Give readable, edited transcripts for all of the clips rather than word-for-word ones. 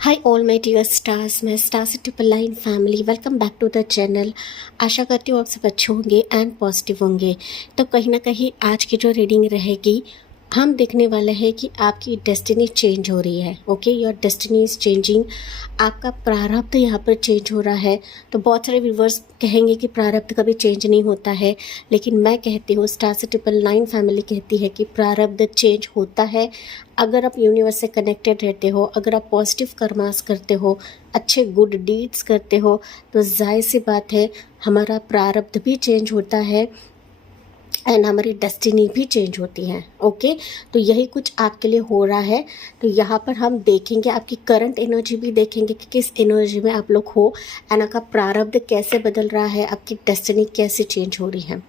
Hi all my dear stars, मैं stars triple line family welcome back to the channel. आशा करती हूँ आप सब अच्छे होंगे एंड पॉजिटिव होंगे। तो कहीं ना कहीं आज की जो रीडिंग रहेगी, हम देखने वाले हैं कि आपकी डेस्टिनी चेंज हो रही है। Okay, your destiny is changing. आपका प्रारब्ध यहाँ पर चेंज हो रहा है। तो बहुत सारे व्यूवर्स कहेंगे कि प्रारब्ध कभी चेंज नहीं होता है, लेकिन मैं कहती हूँ, स्टार्स ट्रिपल नाइन फैमिली कहती है कि प्रारब्ध चेंज होता है। अगर आप यूनिवर्स से कनेक्टेड रहते हो, अगर आप पॉजिटिव कर्मास करते हो, अच्छे गुड डीड्स करते हो, तो जाहिर सी बात है हमारा प्रारब्ध भी चेंज होता है एंड हमारी डेस्टिनी भी चेंज होती है। ओके, तो यही कुछ आपके लिए हो रहा है। तो यहाँ पर हम देखेंगे, आपकी करंट एनर्जी भी देखेंगे कि किस एनर्जी में आप लोग हो एंड आपका प्रारब्ध कैसे बदल रहा है, आपकी डेस्टिनी कैसे चेंज हो रही है।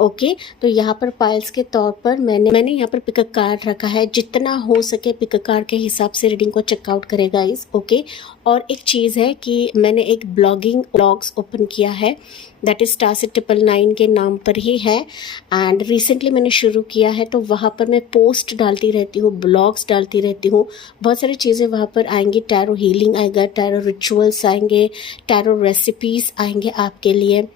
ओके, तो यहाँ पर पाइल्स के तौर पर मैंने यहाँ पर पिक कार्ड रखा है। जितना हो सके पिक कार्ड के हिसाब से रीडिंग को चेकआउट करेगा इस। ओके, और एक चीज़ है कि मैंने एक ब्लॉग्स ओपन किया है, that is stars triple nine के नाम पर ही है। एंड रिसेंटली मैंने शुरू किया है, तो वहाँ पर मैं पोस्ट डालती रहती हूँ, ब्लॉग्स डालती रहती हूँ। बहुत सारी चीज़ें वहाँ पर आएंगी, टैरो हीलिंग आएगा, टैरो रिचुअल्स आएंगे, टैरो रेसिपीज़ आएंगे आपके लिए।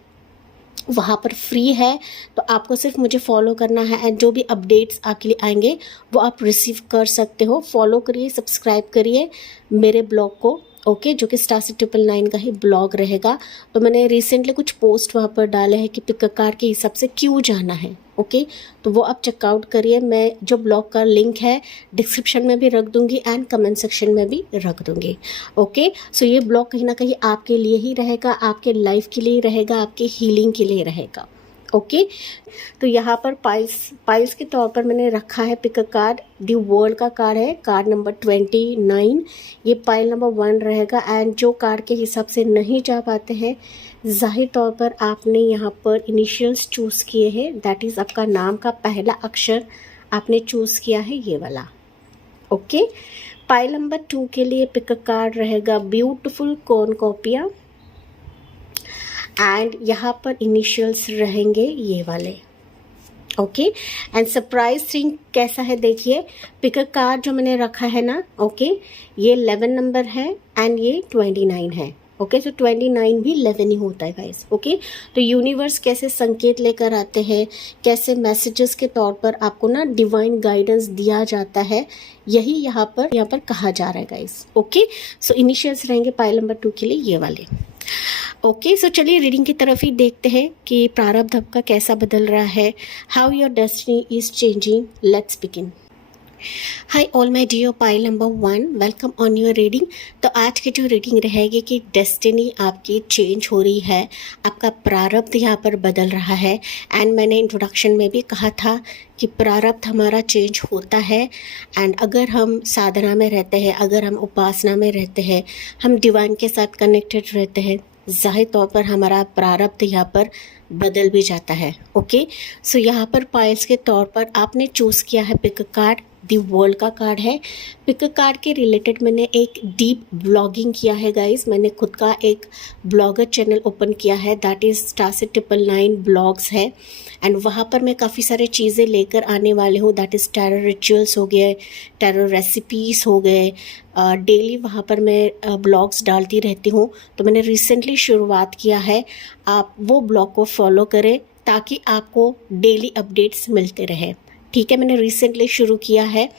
वहाँ पर फ्री है, तो आपको सिर्फ मुझे फॉलो करना है एंड जो भी अपडेट्स आपके लिए आएंगे वो आप रिसीव कर सकते हो। फॉलो करिए, सब्सक्राइब करिए मेरे ब्लॉग को। ओके, जो कि स्टार्स ट्रिपल नाइन का ही ब्लॉग रहेगा। तो मैंने रिसेंटली कुछ पोस्ट वहाँ पर डाले हैं कि पिक कार्ड के हिसाब से क्यों जाना है। ओके, तो वो आप चेकआउट करिए। मैं जो ब्लॉग का लिंक है डिस्क्रिप्शन में भी रख दूंगी एंड कमेंट सेक्शन में भी रख दूंगी। ओके, सो ये ब्लॉग कहीं ना कहीं आपके लिए ही रहेगा, आपके लाइफ के लिए रहेगा, आपके हीलिंग के लिए रहेगा। ओके, तो यहाँ पर पाइल्स के तौर पर मैंने रखा है पिक कार्ड। दी वर्ल्ड का कार्ड है, कार्ड नंबर 29। ये पाइल नंबर 1 रहेगा। एंड जो कार्ड के हिसाब से नहीं जा पाते हैं, जाहिर तौर पर आपने यहाँ पर इनिशियल्स चूज़ किए हैं, दैट इज़ आपका नाम का पहला अक्षर आपने चूज़ किया है, ये वाला। ओके, पाइल नंबर 2 के लिए पिक कार्ड रहेगा ब्यूटिफुल कॉर्नकोपिया एंड यहाँ पर इनिशियल्स रहेंगे ये वाले। ओके, एंड सरप्राइज थिंग कैसा है देखिए, पिक कार्ड जो मैंने रखा है ना, ओके, ये 11 नंबर है एंड ये 29 है। ओके, तो 29 भी 11 ही होता है गाइस। ओके, तो यूनिवर्स कैसे संकेत लेकर आते हैं, कैसे मैसेजेस के तौर पर आपको ना डिवाइन गाइडेंस दिया जाता है, यही यहाँ पर कहा जा रहा है गाइस। ओके, सो इनिशियल्स रहेंगे पाइल नंबर 2 के लिए ये वाले। ओके, सो चलिए रीडिंग की तरफ ही देखते हैं कि प्रारब्ध आपका कैसा बदल रहा है, how your destiny is changing. Let's begin. Hi all my dear pile number 1, welcome on your reading. तो आज की जो रीडिंग रहेगी कि डेस्टिनी आपकी चेंज हो रही है, आपका प्रारब्ध यहाँ पर बदल रहा है। एंड मैंने इंट्रोडक्शन में भी कहा था कि प्रारब्ध हमारा चेंज होता है। एंड अगर हम साधना में रहते हैं, अगर हम उपासना में रहते हैं, हम डिवाइन के साथ कनेक्टेड रहते हैं, जाहिर तौर पर हमारा प्रारब्ध यहाँ पर बदल भी जाता है। ओके, सो यहाँ पर पाइल्स के तौर पर आपने चूज़ किया है पिक कार्ड, दी वर्ल्ड का कार्ड है। पिक कार्ड के रिलेटेड मैंने एक डीप ब्लॉगिंग किया है गाइस। मैंने खुद का एक ब्लॉगर चैनल ओपन किया है, that is stars triple nine blogs है। एंड वहाँ पर मैं काफ़ी सारे चीज़ें लेकर आने वाले हूँ, दैट इज़ टैरो रिचुअल्स हो गए, टैरो रेसिपीज़ हो गए। डेली वहाँ पर मैं ब्लॉग्स डालती रहती हूँ। तो मैंने रिसेंटली शुरुआत किया है, आप वो ब्लॉग को फॉलो करें ताकि आपको डेली अपडेट्स मिलते रहे। ठीक है, मैंने रिसेंटली शुरू किया है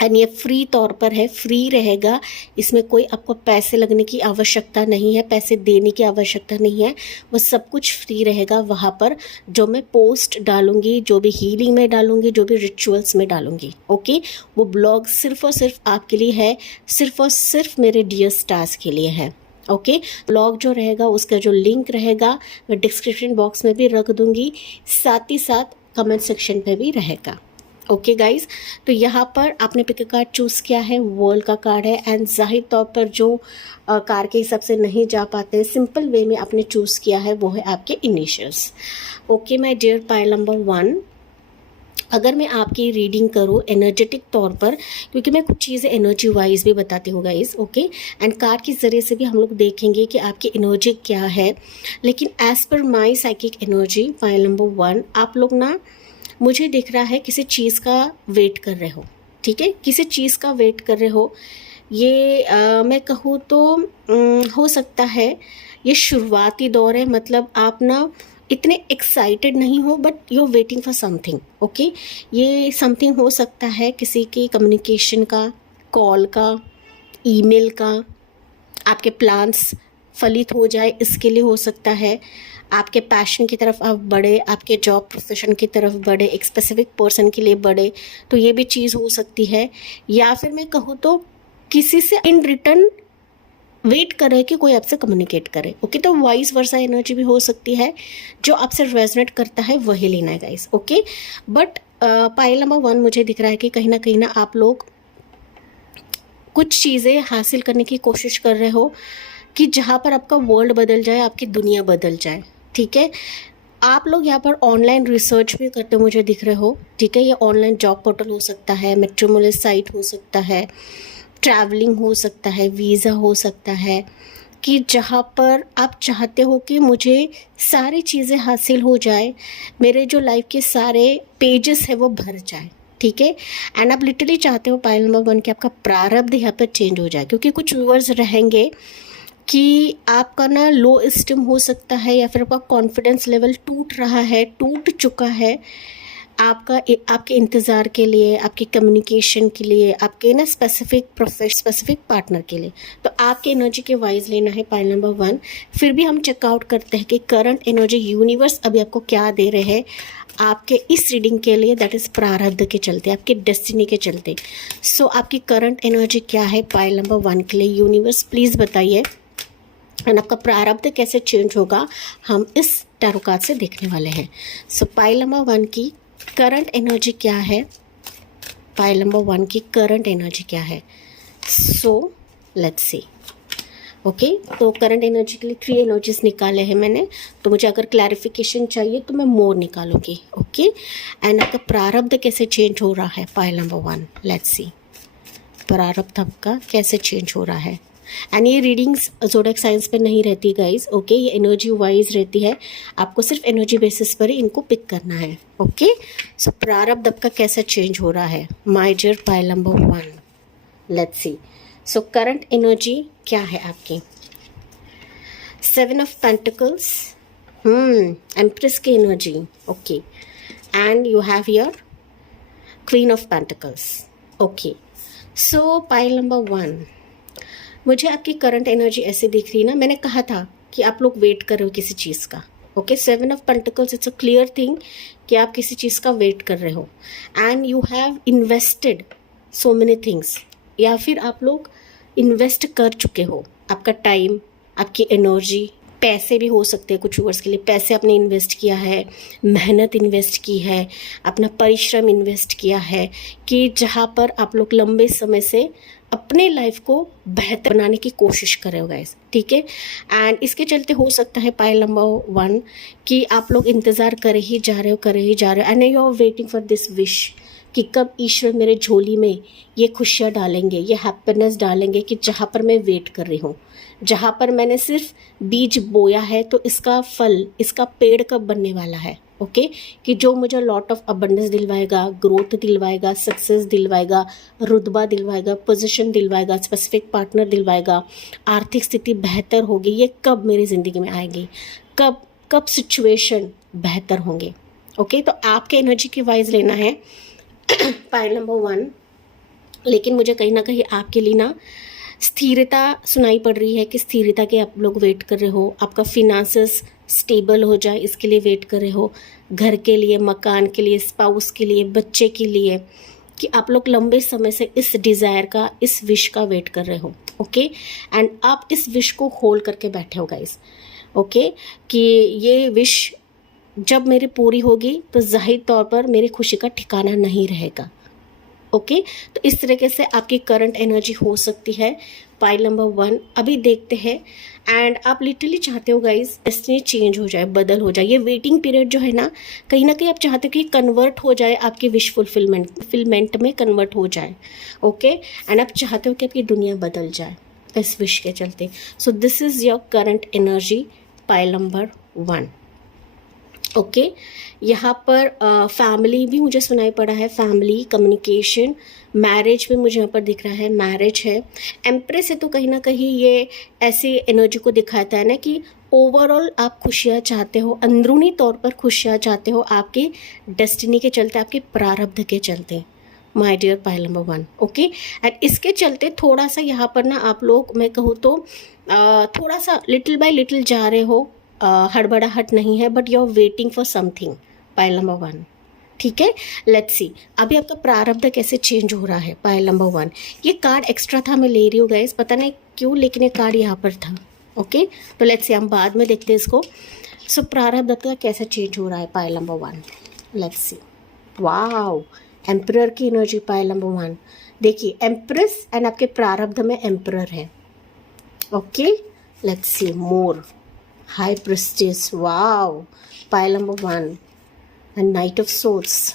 एंड ये फ्री तौर पर है, फ्री रहेगा। इसमें कोई आपको पैसे लगने की आवश्यकता नहीं है, पैसे देने की आवश्यकता नहीं है, वो सब कुछ फ्री रहेगा। वहाँ पर जो मैं पोस्ट डालूंगी, जो भी हीलिंग में डालूंगी, जो भी रिचुअल्स में डालूंगी, ओके, वो ब्लॉग सिर्फ और सिर्फ आपके लिए है, सिर्फ और सिर्फ मेरे डियर स्टार्स के लिए है। ओके, ब्लॉग जो रहेगा उसका जो लिंक रहेगा मैं डिस्क्रिप्शन बॉक्स में भी रख दूंगी, साथ ही साथ कमेंट सेक्शन पे भी रहेगा। ओके गाइज, तो यहाँ पर आपने पिक कार्ड चूज़ किया है, वर्ल्ड का कार्ड है। एंड जाहिर तौर पर जो कार्ड के हिसाब से नहीं जा पाते, सिंपल वे में आपने चूज़ किया है, वो है आपके initials. Okay my dear pile number 1, अगर मैं आपकी रीडिंग करूँ एनर्जेटिक तौर पर, क्योंकि मैं कुछ चीज़ें एनर्जी वाइज भी बताती हूँ गाइज। ओके, एंड कार्ड के ज़रिए से भी हम लोग देखेंगे कि आपकी एनर्जी क्या है। लेकिन एज पर माई साइकिक एनर्जी पाइल नंबर 1, आप लोग ना, मुझे दिख रहा है किसी चीज़ का वेट कर रहे हो। ठीक है, किसी चीज़ का वेट कर रहे हो, ये मैं कहूँ तो हो सकता है ये शुरुआती दौर है, मतलब आप ना इतने एक्साइटेड नहीं हो, but you are waiting for something. Okay, ये समथिंग हो सकता है किसी की कम्युनिकेशन का, कॉल का, ईमेल का, आपके प्लान्स फलित हो जाए इसके लिए हो सकता है, आपके पैशन की तरफ आप बढ़े, आपके जॉब प्रोफेशन की तरफ बढ़े, एक स्पेसिफिक पर्सन के लिए बढ़े, तो ये भी चीज़ हो सकती है। या फिर मैं कहूँ तो किसी से इन रिटर्न वेट करे कि कोई आपसे कम्युनिकेट करे। ओके, तो वाइस वर्सा एनर्जी भी हो सकती है, जो आपसे रेजोनेट करता है वही लेना है guys. Okay, but pile number 1 मुझे दिख रहा है कि कहीं ना आप लोग कुछ चीज़ें हासिल करने की कोशिश कर रहे हो कि जहाँ पर आपका वर्ल्ड बदल जाए, आपकी दुनिया बदल जाए। ठीक है, आप लोग यहाँ पर ऑनलाइन रिसर्च भी करते मुझे दिख रहे हो। ठीक है, ये ऑनलाइन जॉब पोर्टल हो सकता है, मैट्रिमोनियल साइट हो सकता है, ट्रैवलिंग हो सकता है, वीज़ा हो सकता है, कि जहाँ पर आप चाहते हो कि मुझे सारी चीज़ें हासिल हो जाए, मेरे जो लाइफ के सारे पेजेस है वो भर जाए। ठीक है, एंड आप लिटरली चाहते हो पाइल नंबर 1 कि आपका प्रारब्ध यहाँ पर चेंज हो जाए, क्योंकि कुछ व्यूअर्स रहेंगे कि आपका ना लो एस्टीम हो सकता है, या फिर आपका कॉन्फिडेंस लेवल टूट रहा है, टूट चुका है आपके इंतज़ार के लिए, आपकी कम्युनिकेशन के लिए, आपके ना स्पेसिफिक पार्टनर के लिए। तो आपके एनर्जी के वाइज लेना है पाइल नंबर 1। फिर भी हम चेकआउट करते हैं कि करंट एनर्जी यूनिवर्स अभी आपको क्या दे रहे हैं आपके इस रीडिंग के लिए, दैट इज़ प्रारब्ध के चलते, आपके डेस्टिनी के चलते। सो आपकी करंट एनर्जी क्या है पाइल नंबर 1 के लिए, यूनिवर्स प्लीज़ बताइए। एंड आपका प्रारब्ध कैसे चेंज होगा हम इस टैरो कार्ड से देखने वाले हैं। सो पाइल नंबर 1 की करंट एनर्जी क्या है, पाइल नंबर 1 की करंट एनर्जी क्या है। सो लेट्स सी। ओके, तो करंट एनर्जी के लिए 3 एनर्जीज निकाले हैं मैंने, तो मुझे अगर क्लैरिफिकेशन चाहिए तो मैं मोर निकालूंगी। ओके, एंड आपका प्रारब्ध कैसे चेंज हो रहा है पाइल नंबर 1, लेट्स सी। प्रारब्ध आपका कैसे चेंज हो रहा है। एंड ये रीडिंग्स ज़ोडिएक साइंस पे नहीं रहती गाइज। ओके, ये एनर्जी वाइज रहती है, आपको सिर्फ एनर्जी बेसिस पर ही इनको पिक करना है। ओके, सो प्रारब्ध आपका कैसे चेंज हो रहा है my dear pile number 1, let's see. So current energy क्या है आपकी, 7 ऑफ पेंटिकल्स, एम्प्रेस की energy. Okay, and you have your queen of pentacles. Okay, so pile number 1, मुझे आपकी करंट एनर्जी ऐसे दिख रही है ना, मैंने कहा था कि आप लोग वेट कर रहे हो किसी चीज़ का। Okay, 7 of pentacles, it's a clear thing कि आप किसी चीज़ का वेट कर रहे हो, and you have invested so many things, या फिर आप लोग इन्वेस्ट कर चुके हो, आपका टाइम, आपकी एनर्जी, पैसे भी हो सकते हैं कुछ व्यूअर्स के लिए, पैसे आपने इन्वेस्ट किया है, मेहनत इन्वेस्ट की है, अपना परिश्रम इन्वेस्ट किया है, कि जहाँ पर आप लोग लंबे समय से अपने लाइफ को बेहतर बनाने की कोशिश कर रहे हो गाइस। ठीक है, एंड इसके चलते हो सकता है पाइल नंबर 1 कि आप लोग इंतज़ार कर ही जा रहे हो, and you are waiting for this wish कि कब ईश्वर मेरे झोली में ये खुशियाँ डालेंगे, ये हैप्पीनेस डालेंगे, कि जहाँ पर मैं वेट कर रही हूँ, जहाँ पर मैंने सिर्फ बीज बोया है, तो इसका फल, इसका पेड़ कब बनने वाला है। ओके, कि जो मुझे लॉट ऑफ अबंडेंस दिलवाएगा, ग्रोथ दिलवाएगा, सक्सेस दिलवाएगा, रुतबा दिलवाएगा, पोजीशन दिलवाएगा, स्पेसिफिक पार्टनर दिलवाएगा, आर्थिक स्थिति बेहतर होगी, ये कब मेरी ज़िंदगी में आएगी, कब सिचुएशन बेहतर होंगे। ओके, तो आपके एनर्जी की वाइज लेना है पाइल नंबर 1, लेकिन मुझे कहीं ना कहीं आपके लिए ना स्थिरता सुनाई पड़ रही है, कि स्थिरता के आप लोग वेट कर रहे हो, आपका फिनांसेस स्टेबल हो जाए इसके लिए वेट कर रहे हो, घर के लिए, मकान के लिए, स्पाउस के लिए, बच्चे के लिए, कि आप लोग लंबे समय से इस डिज़ायर का, इस विश का वेट कर रहे हो। ओके, एंड आप इस विश को होल्ड करके बैठे हो गाइस। ओके, कि ये विश जब मेरी पूरी होगी तो जाहिर तौर पर मेरी खुशी का ठिकाना नहीं रहेगा। ओके, तो इस तरीके से आपकी करंट एनर्जी हो सकती है पाइल नंबर 1। अभी देखते हैं, एंड आप लिटरली चाहते हो गाइज डेस्टिनी चेंज हो जाए, बदल हो जाए। ये वेटिंग पीरियड जो है ना, कहीं ना कहीं आप चाहते हो कि कन्वर्ट हो जाए, आपके विश फुलफिलमेंट में कन्वर्ट हो जाए। ओके, एंड आप चाहते हो कि आपकी दुनिया बदल जाए इस विश के चलते। So this is your current energy pile number 1। Okay यहाँ पर फैमिली भी मुझे सुनाई पड़ा है, फैमिली, कम्युनिकेशन, मैरिज भी मुझे यहाँ पर दिख रहा है, मैरिज है। एम्प्रेस है तो कहीं ना कहीं ये ऐसी एनर्जी को दिखाता है ना कि ओवरऑल आप खुशियाँ चाहते हो, अंदरूनी तौर पर खुशियाँ चाहते हो आपके डेस्टिनी के चलते, आपके प्रारब्ध के चलते, my dear pile number 1। Okay and इसके चलते थोड़ा सा यहाँ पर ना आप लोग, मैं कहूँ तो थोड़ा सा लिटिल बाय लिटिल जा रहे हो, हड़बड़ाहट नहीं है, but you are waiting for something, pile number 1। ठीक है, लेट्स सी अभी आपका प्रारब्ध कैसे चेंज हो रहा है, पाइल नंबर 1। ये कार्ड एक्स्ट्रा था, मैं ले रही हूँ गाइस, पता नहीं क्यों, लेकिन ये कार्ड यहाँ पर था। ओके तो लेट्स सी हम बाद में देखते हैं इसको। सो प्रारब्ध का कैसे चेंज हो रहा है, pile number 1, let's C. Wow, emperor की एनर्जी, पाइल नंबर 1। देखिए एम्प्रेस एंड आपके प्रारब्ध में एम्परर है। Okay let's see more, high prestige, wow, pile number 1 and night of source.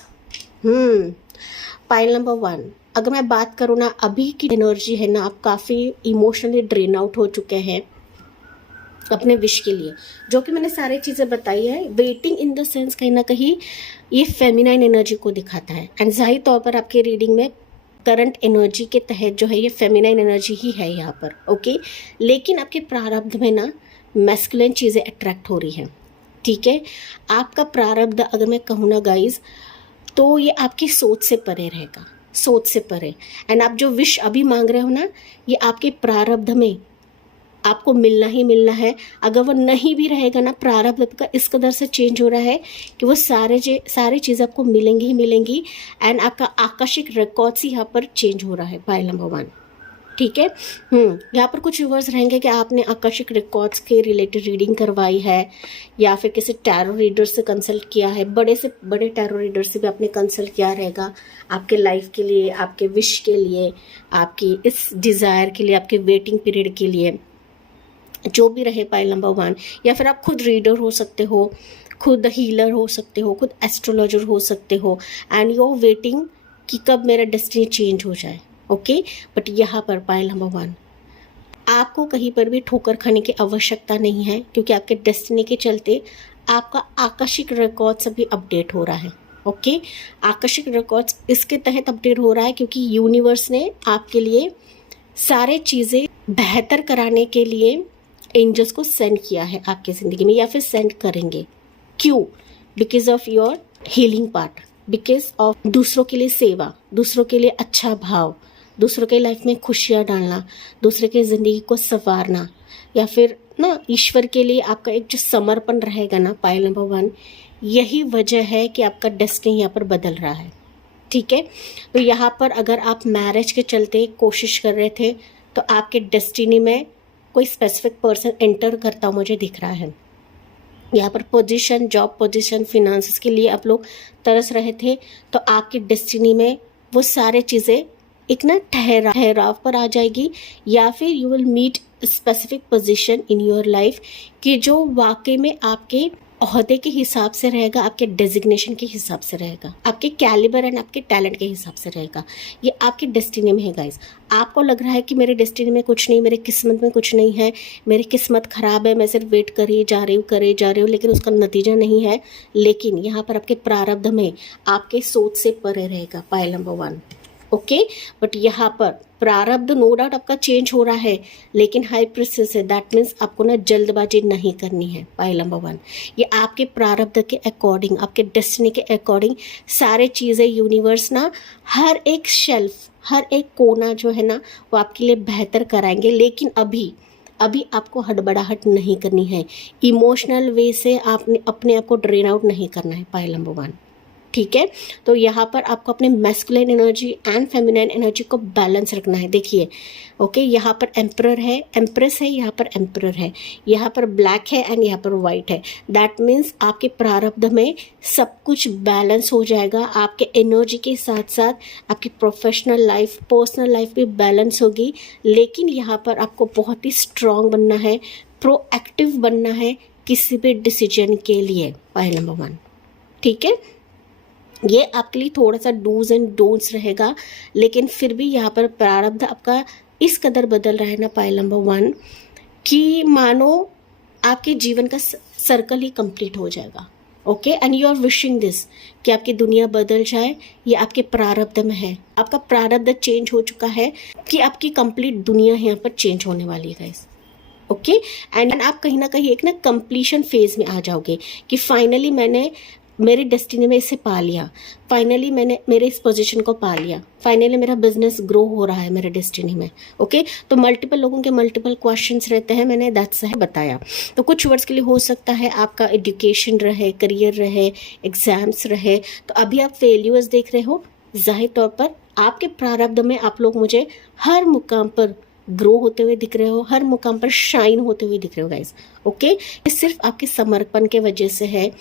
Pile number 1, अगर मैं बात करूँ ना अभी की एनर्जी है ना, आप काफ़ी इमोशनली ड्रेन आउट हो चुके हैं अपने विश के लिए, जो कि मैंने सारी चीज़ें बताई है। वेटिंग इन द सेंस कहीं ना कहीं ये फेमिनाइन एनर्जी को दिखाता है, एंड जाहिर तौर पर आपके रीडिंग में करंट एनर्जी के तहत जो है ये फेमिनाइन एनर्जी ही है यहाँ पर। ओके लेकिन आपके प्रारब्ध में ना मैस्कुलिन चीज़ें अट्रैक्ट हो रही हैं। ठीक है, आपका प्रारब्ध अगर मैं कहूँ ना गाइज, तो ये आपकी सोच से परे रहेगा, सोच से परे। एंड आप जो विश अभी मांग रहे हो ना, ये आपके प्रारब्ध में आपको मिलना ही मिलना है। अगर वो नहीं भी रहेगा ना, प्रारब्ध का इस कदर से चेंज हो रहा है कि वो सारी चीज़ें आपको मिलेंगी ही मिलेंगी। एंड आपका आकस्मिक रिकॉर्ड्स ही यहाँ पर चेंज हो रहा है, पाइल नंबर 1। ठीक है, यहाँ पर कुछ व्यूअर्स रहेंगे कि आपने आकस्मिक रिकॉर्ड्स के रिलेटेड रीडिंग करवाई है, या फिर किसी टैरो रीडर से कंसल्ट किया है, बड़े से बड़े टैरो रीडर से भी आपने कंसल्ट किया रहेगा आपके लाइफ के लिए, आपके विश के लिए, आपकी इस डिज़ायर के लिए, आपके वेटिंग पीरियड के लिए, जो भी रहे, पाइल नंबर 1। या फिर आप खुद रीडर हो सकते हो, खुद हीलर हो सकते हो, खुद एस्ट्रोलॉजर हो सकते हो, एंड यू आर वेटिंग कि कब मेरा डेस्टिनी चेंज हो जाए। ओके बट यहाँ पर पाइल नंबर 1, आपको कहीं पर भी ठोकर खाने की आवश्यकता नहीं है, क्योंकि आपके डेस्टिनी के चलते आपका आकस्मिक रिकॉर्ड्स अभी अपडेट हो रहा है। ओके आकस्मिक रिकॉर्ड्स इसके तहत अपडेट हो रहा है क्योंकि यूनिवर्स ने आपके लिए सारे चीज़ें बेहतर कराने के लिए एंजल्स को सेंड किया है आपकी ज़िंदगी में, या फिर सेंड करेंगे। क्यों? Because of your healing part, because of दूसरों के लिए सेवा, दूसरों के लिए अच्छा भाव, दूसरों के लाइफ में खुशियाँ डालना, दूसरे के ज़िंदगी को संवारना, या फिर ना ईश्वर के लिए आपका एक जो समर्पण रहेगा ना, पाइल नंबर 1, यही वजह है कि आपका डेस्टिनी यहाँ पर बदल रहा है। ठीक है, तो यहाँ पर अगर आप मैरिज के चलते कोशिश कर रहे थे, तो आपके डेस्टिनी में कोई स्पेसिफिक पर्सन एंटर करता मुझे दिख रहा है। यहाँ पर पोजीशन, जॉब पोजीशन, फिनांसेस के लिए आप लोग तरस रहे थे, तो आपकी डेस्टिनी में वो सारे चीज़ें एक ना ठहराव पर आ जाएगी, या फिर you will meet specific position in your life कि जो वाकई में आपके ओहदे के हिसाब से रहेगा, आपके डेजिग्नेशन के हिसाब से रहेगा, आपके कैलिबर एंड आपके टैलेंट के हिसाब से रहेगा। ये आपकी डेस्टिनी में है गाइस। आपको लग रहा है कि मेरे डेस्टिनी में कुछ नहीं, मेरे किस्मत में कुछ नहीं है, मेरी किस्मत ख़राब है, मैं सिर्फ वेट करे जा रही हूँ, लेकिन उसका नतीजा नहीं है। लेकिन यहाँ पर आपके प्रारब्ध में आपके सोच से परे रहेगा, पाइल नंबर 1। ओके बट यहाँ पर प्रारब्ध नो डाउट आपका चेंज हो रहा है, लेकिन हाई प्रेस्टिज है, दैट मीन्स आपको ना जल्दबाजी नहीं करनी है, पाइल नंबर 1। ये आपके प्रारब्ध के अकॉर्डिंग, आपके डेस्टिनी के अकॉर्डिंग सारे चीज़ें यूनिवर्स ना हर एक शेल्फ, हर एक कोना जो है ना, वो आपके लिए बेहतर कराएंगे। लेकिन अभी आपको हड़बड़ाहट नहीं करनी है, इमोशनल वे से आपने अपने आप को ड्रेन आउट नहीं करना है, पाइल नंबर 1। ठीक है, तो यहाँ पर आपको अपने masculine energy and feminine energy को बैलेंस रखना है। देखिए ओके, यहाँ पर एम्परर है, एम्प्रेस है, यहाँ पर एम्परर है, यहाँ पर ब्लैक है एंड यहाँ पर वाइट है। दैट मीन्स आपके प्रारब्ध में सब कुछ बैलेंस हो जाएगा। आपके एनर्जी के साथ साथ आपकी प्रोफेशनल लाइफ, पर्सनल लाइफ भी बैलेंस होगी। लेकिन यहाँ पर आपको बहुत ही स्ट्रांग बनना है, प्रोएक्टिव बनना है किसी भी डिसीजन के लिए, पाइल नंबर 1। ठीक है, ये आपके लिए थोड़ा सा डूज एंड डोंट्स रहेगा, लेकिन फिर भी यहाँ पर प्रारब्ध आपका इस कदर बदल रहा है ना, पाइल नंबर 1, कि मानो आपके जीवन का सर्कल ही कंप्लीट हो जाएगा। Okay, and you are wishing this कि आपकी दुनिया बदल जाए, ये आपके प्रारब्ध में है। आपका प्रारब्ध चेंज हो चुका है कि आपकी कंप्लीट दुनिया यहाँ पर चेंज होने वाली है गाइस। ओके, एंड आप कहीं ना कहीं एक ना कंप्लीशन फेज में आ जाओगे कि फाइनली मैंने मेरी डेस्टिनी में इसे पा लिया, फाइनली मैंने मेरे इस पोजीशन को पा लिया, फाइनली मेरा बिजनेस ग्रो हो रहा है मेरे डेस्टिनी में। ओके, तो मल्टीपल लोगों के मल्टीपल क्वेश्चंस रहते हैं, मैंने दैट्स है बताया। तो कुछ वर्ड्स के लिए हो सकता है आपका एजुकेशन रहे, करियर रहे, एग्जाम्स रहे। तो अभी आप फेल्यूर्स देख रहे हो, जाहिर तौर पर आपके प्रारब्ध में आप लोग मुझे हर मुकाम पर ग्रो होते हुए दिख रहे हो, हर मुकाम पर शाइन होते हुए दिख रहे हो गाइस। ओके, ये सिर्फ आपके समर्पण के वजह से है,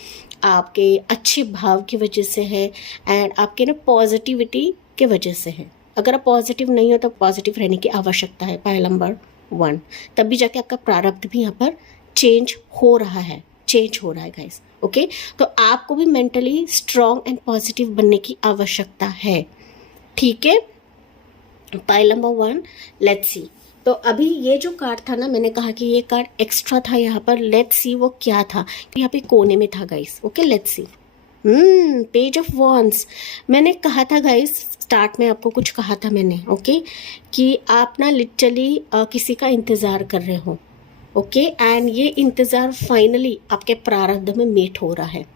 आपके अच्छे भाव की वजह से है, एंड आपके ना पॉजिटिविटी के वजह से है। अगर आप पॉजिटिव नहीं हो तो पॉजिटिव रहने की आवश्यकता है, पॉइंट नंबर 1। तभी जाके आपका प्रारब्ध भी यहाँ पर चेंज हो रहा है, चेंज हो रहा है गाइस। ओके, तो आपको भी मेंटली स्ट्रॉन्ग एंड पॉजिटिव बनने की आवश्यकता है। ठीक है, पाइल नंबर 1, लेट्स सी। तो अभी ये जो कार्ड था ना, मैंने कहा कि ये कार्ड एक्स्ट्रा था यहाँ पर, लेट्स सी वो क्या था। यहाँ पे कोने में था guys. Okay, let's see. Page of wands. मैंने कहा था गाइस, स्टार्ट में आपको कुछ कहा था मैंने, ओके, कि आप ना लिटरली किसी का इंतज़ार कर रहे हो। ओके, एंड ये इंतज़ार फाइनली आपके प्रारब्ध में मीट हो रहा है।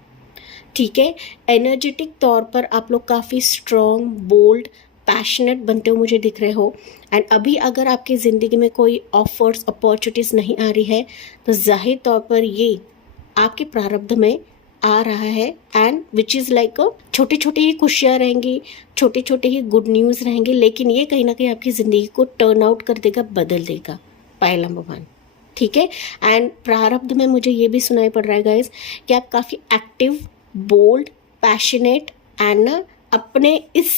ठीक है, एनर्जेटिक तौर पर आप लोग काफ़ी स्ट्रॉन्ग, बोल्ड, पैशनेट बनते हुए मुझे दिख रहे हो। एंड अभी अगर आपकी ज़िंदगी में कोई ऑफर्स, अपॉर्चुनिटीज़ नहीं आ रही है तो जाहिर तौर पर ये आपके प्रारब्ध में आ रहा है, एंड विच इज़ लाइक छोटी छोटी ही खुशियाँ रहेंगी, छोटे छोटे ही गुड न्यूज़ रहेंगे, लेकिन ये कहीं ना कहीं आपकी ज़िंदगी को टर्न आउट कर देगा, बदल देगा। Pile number 1। ठीक है, एंड प्रारब्ध में मुझे ये भी सुनाई पड़ रहा है गाइज कि आप काफ़ी एक्टिव, बोल्ड, पैशनेट एंड ना अपने इस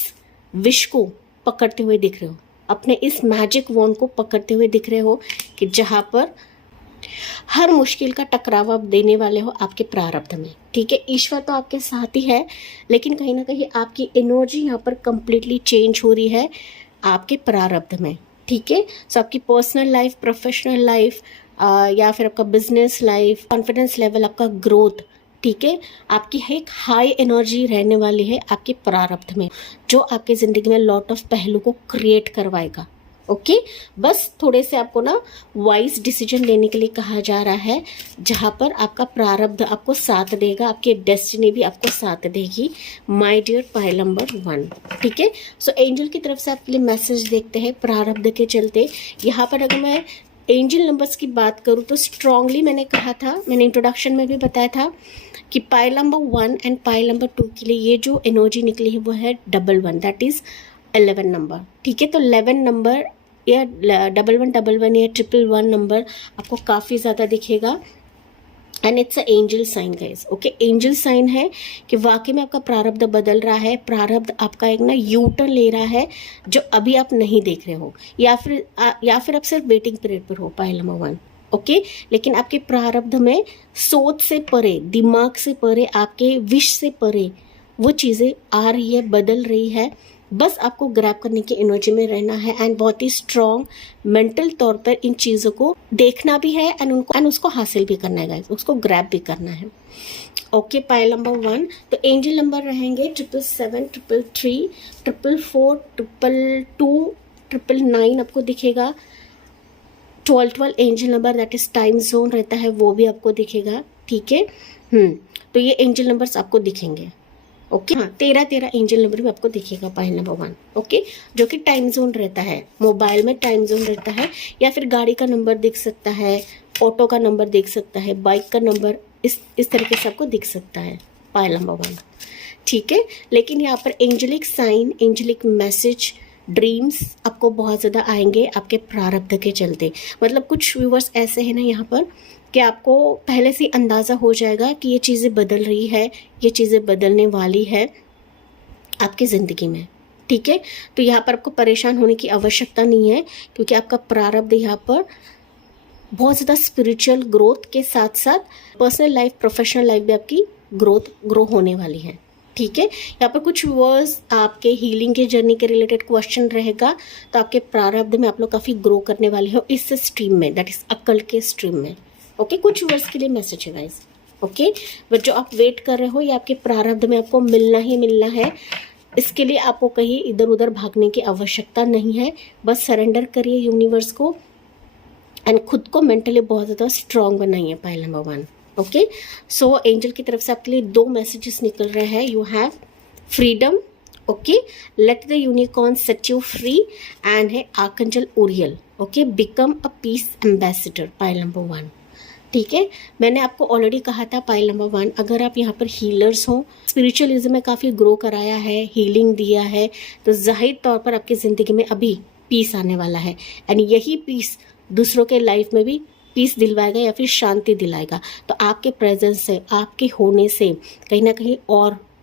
विश को पकड़ते हुए दिख रहे हो, अपने इस मैजिक वॉन्ड को पकड़ते हुए दिख रहे हो कि जहाँ पर हर मुश्किल का टकराव आप देने वाले हो आपके प्रारब्ध में। ठीक है, ईश्वर तो आपके साथ ही है, लेकिन कहीं ना कहीं आपकी एनर्जी यहाँ पर कंप्लीटली चेंज हो रही है आपके प्रारब्ध में। ठीक है, सो आपकी पर्सनल लाइफ, प्रोफेशनल लाइफ या फिर आपका बिजनेस लाइफ, कॉन्फिडेंस लेवल, आपका ग्रोथ, ठीक है, आपकी एक हाई एनर्जी रहने वाली है आपके प्रारब्ध में, जो आपके ज़िंदगी में लॉट ऑफ पहलू को क्रिएट करवाएगा। ओके, बस थोड़े से आपको ना वाइज डिसीजन लेने के लिए कहा जा रहा है, जहाँ पर आपका प्रारब्ध आपको साथ देगा, आपकी डेस्टिनी भी आपको साथ देगी, माय डियर पाइल नंबर 1। ठीक है, सो एंजल की तरफ से आपके लिए मैसेज देखते हैं प्रारब्ध के चलते। यहाँ पर अगर मैं एंजल नंबर्स की बात करूँ तो स्ट्रांगली मैंने कहा था, मैंने इंट्रोडक्शन में भी बताया था कि pile number 1 and pile number 2 के लिए ये जो एनर्जी निकली है वो है 11, दैट इज़ 11 नंबर। ठीक है, तो 11 नंबर या 1111 या 111 नंबर आपको काफ़ी ज़्यादा दिखेगा, and it's a angel sign guys. Okay, angel sign है कि वाकई में आपका प्रारब्ध बदल रहा है, प्रारब्ध आपका एक ना यू टर्न ले रहा है जो अभी आप नहीं देख रहे हो, या फिर आप सिर्फ वेटिंग पीरियड पर हो, पाइल नंबर 1। ओके, लेकिन आपके प्रारब्ध में सोच से परे, दिमाग से परे, आपके विश से परे वो चीज़ें आ रही है, बदल रही है। बस आपको ग्रैब करने की एनर्जी में रहना है, एंड बहुत ही स्ट्रॉन्ग मेंटल तौर पर इन चीज़ों को देखना भी है, एंड उसको हासिल भी करना है गाइस, उसको ग्रैब भी करना है। Okay, pile number 1। तो एंजल नंबर रहेंगे 777, 333, 444, 222, 999 आपको दिखेगा। 12 angel number that is time zone रहता है, वो भी आपको दिखेगा। ठीक है, तो ये एंजल नंबर्स आपको दिखेंगे। ओके, हाँ, 13 एंजल नंबर भी आपको दिखेगा पाइल नंबर 1। ओके, जो कि टाइम जोन रहता है, मोबाइल में टाइम जोन रहता है, या फिर गाड़ी का नंबर दिख सकता है, ऑटो का नंबर दिख सकता है, बाइक का नंबर, इस तरीके से आपको दिख सकता है पाइल नंबर 1। ठीक है, लेकिन यहाँ पर angelic sign, angelic message, dreams आपको बहुत ज़्यादा आएंगे आपके प्रारब्ध के चलते। मतलब कुछ व्यूवर्स ऐसे हैं ना यहाँ पर कि आपको पहले से अंदाज़ा हो जाएगा कि ये चीज़ें बदल रही है, ये चीज़ें बदलने वाली है आपकी ज़िंदगी में। ठीक है, तो यहाँ पर आपको परेशान होने की आवश्यकता नहीं है, क्योंकि आपका प्रारब्ध यहाँ पर बहुत ज़्यादा स्पिरिचुअल ग्रोथ के साथ साथ पर्सनल लाइफ, प्रोफेशनल लाइफ भी आपकी ग्रो होने वाली है। ठीक है, यहाँ पर कुछ वर्ड्स आपके हीलिंग के जर्नी के रिलेटेड क्वेश्चन रहेगा, तो आपके प्रारब्ध में आप लोग काफ़ी ग्रो करने वाले हो इस स्ट्रीम में, दैट इज अक्ल के स्ट्रीम में। ओके, कुछ वर्ड्स के लिए मैसेज है गाइस। ओके। बट जो आप वेट कर रहे हो ये आपके प्रारब्ध में आपको मिलना ही मिलना है। इसके लिए आपको कहीं इधर उधर भागने की आवश्यकता नहीं है। बस सरेंडर करिए यूनिवर्स को एंड खुद को मेंटली बहुत ज़्यादा स्ट्रांग बनाइए। Point number 1। ओके। सो एंजल की तरफ से आपके लिए 2 मैसेजेस निकल रहे हैं। You have freedom, okay, let the unicorn set you free, and है archangel Uriel, okay, become a peace ambassador. Pile number 1, ठीक है। मैंने आपको ऑलरेडी कहा था पाइल नंबर 1, अगर आप यहाँ पर हीलर्स हो, स्पिरिचुअलिज्म में काफ़ी ग्रो कराया है, हीलिंग दिया है, तो जाहिर तौर पर आपकी ज़िंदगी में अभी पीस आने वाला है। एंड यही पीस दूसरों के लाइफ में भी पीस दिलवाएगा या फिर शांति दिलाएगा। तो आपके प्रेजेंस से, आपके होने से कहीं ना कहीं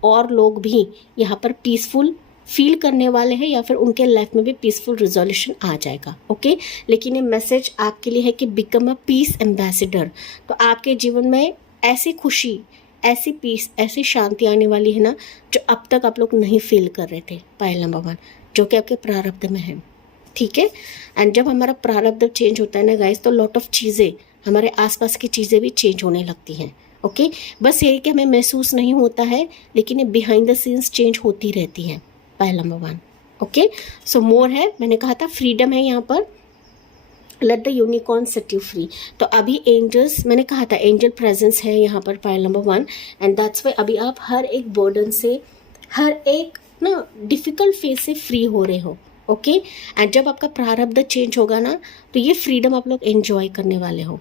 और लोग भी यहाँ पर पीसफुल फील करने वाले हैं या फिर उनके लाइफ में भी पीसफुल रिजोल्यूशन आ जाएगा। ओके। लेकिन ये मैसेज आपके लिए है कि बिकम अ पीस एम्बेसडर। तो आपके जीवन में ऐसी खुशी, ऐसी पीस, ऐसी शांति आने वाली है ना, जो अब तक आप लोग नहीं फील कर रहे थे। पॉइंट नंबर 1, जो कि आपके प्रारब्ध में है, ठीक है। एंड जब हमारा प्रारब्ध चेंज होता है ना गाइस, तो लॉट ऑफ चीज़ें, हमारे आसपास की चीज़ें भी चेंज होने लगती हैं। ओके। बस यही कि हमें महसूस नहीं होता है, लेकिन ये बिहाइंड द सीन्स चेंज होती रहती है। Point number 1, okay. So more है, मैंने कहा था फ्रीडम है यहाँ पर, let the unicorn set you free. तो अभी एंजल्स, मैंने कहा था एंजल प्रेजेंस है यहाँ पर। Point number 1, and that's why अभी आप हर एक बर्डन से, हर एक ना डिफिकल्ट फेज से फ्री हो रहे हो। ओके। एंड जब आपका प्रारब्ध चेंज होगा ना, तो ये फ्रीडम आप लोग एंजॉय करने वाले हो।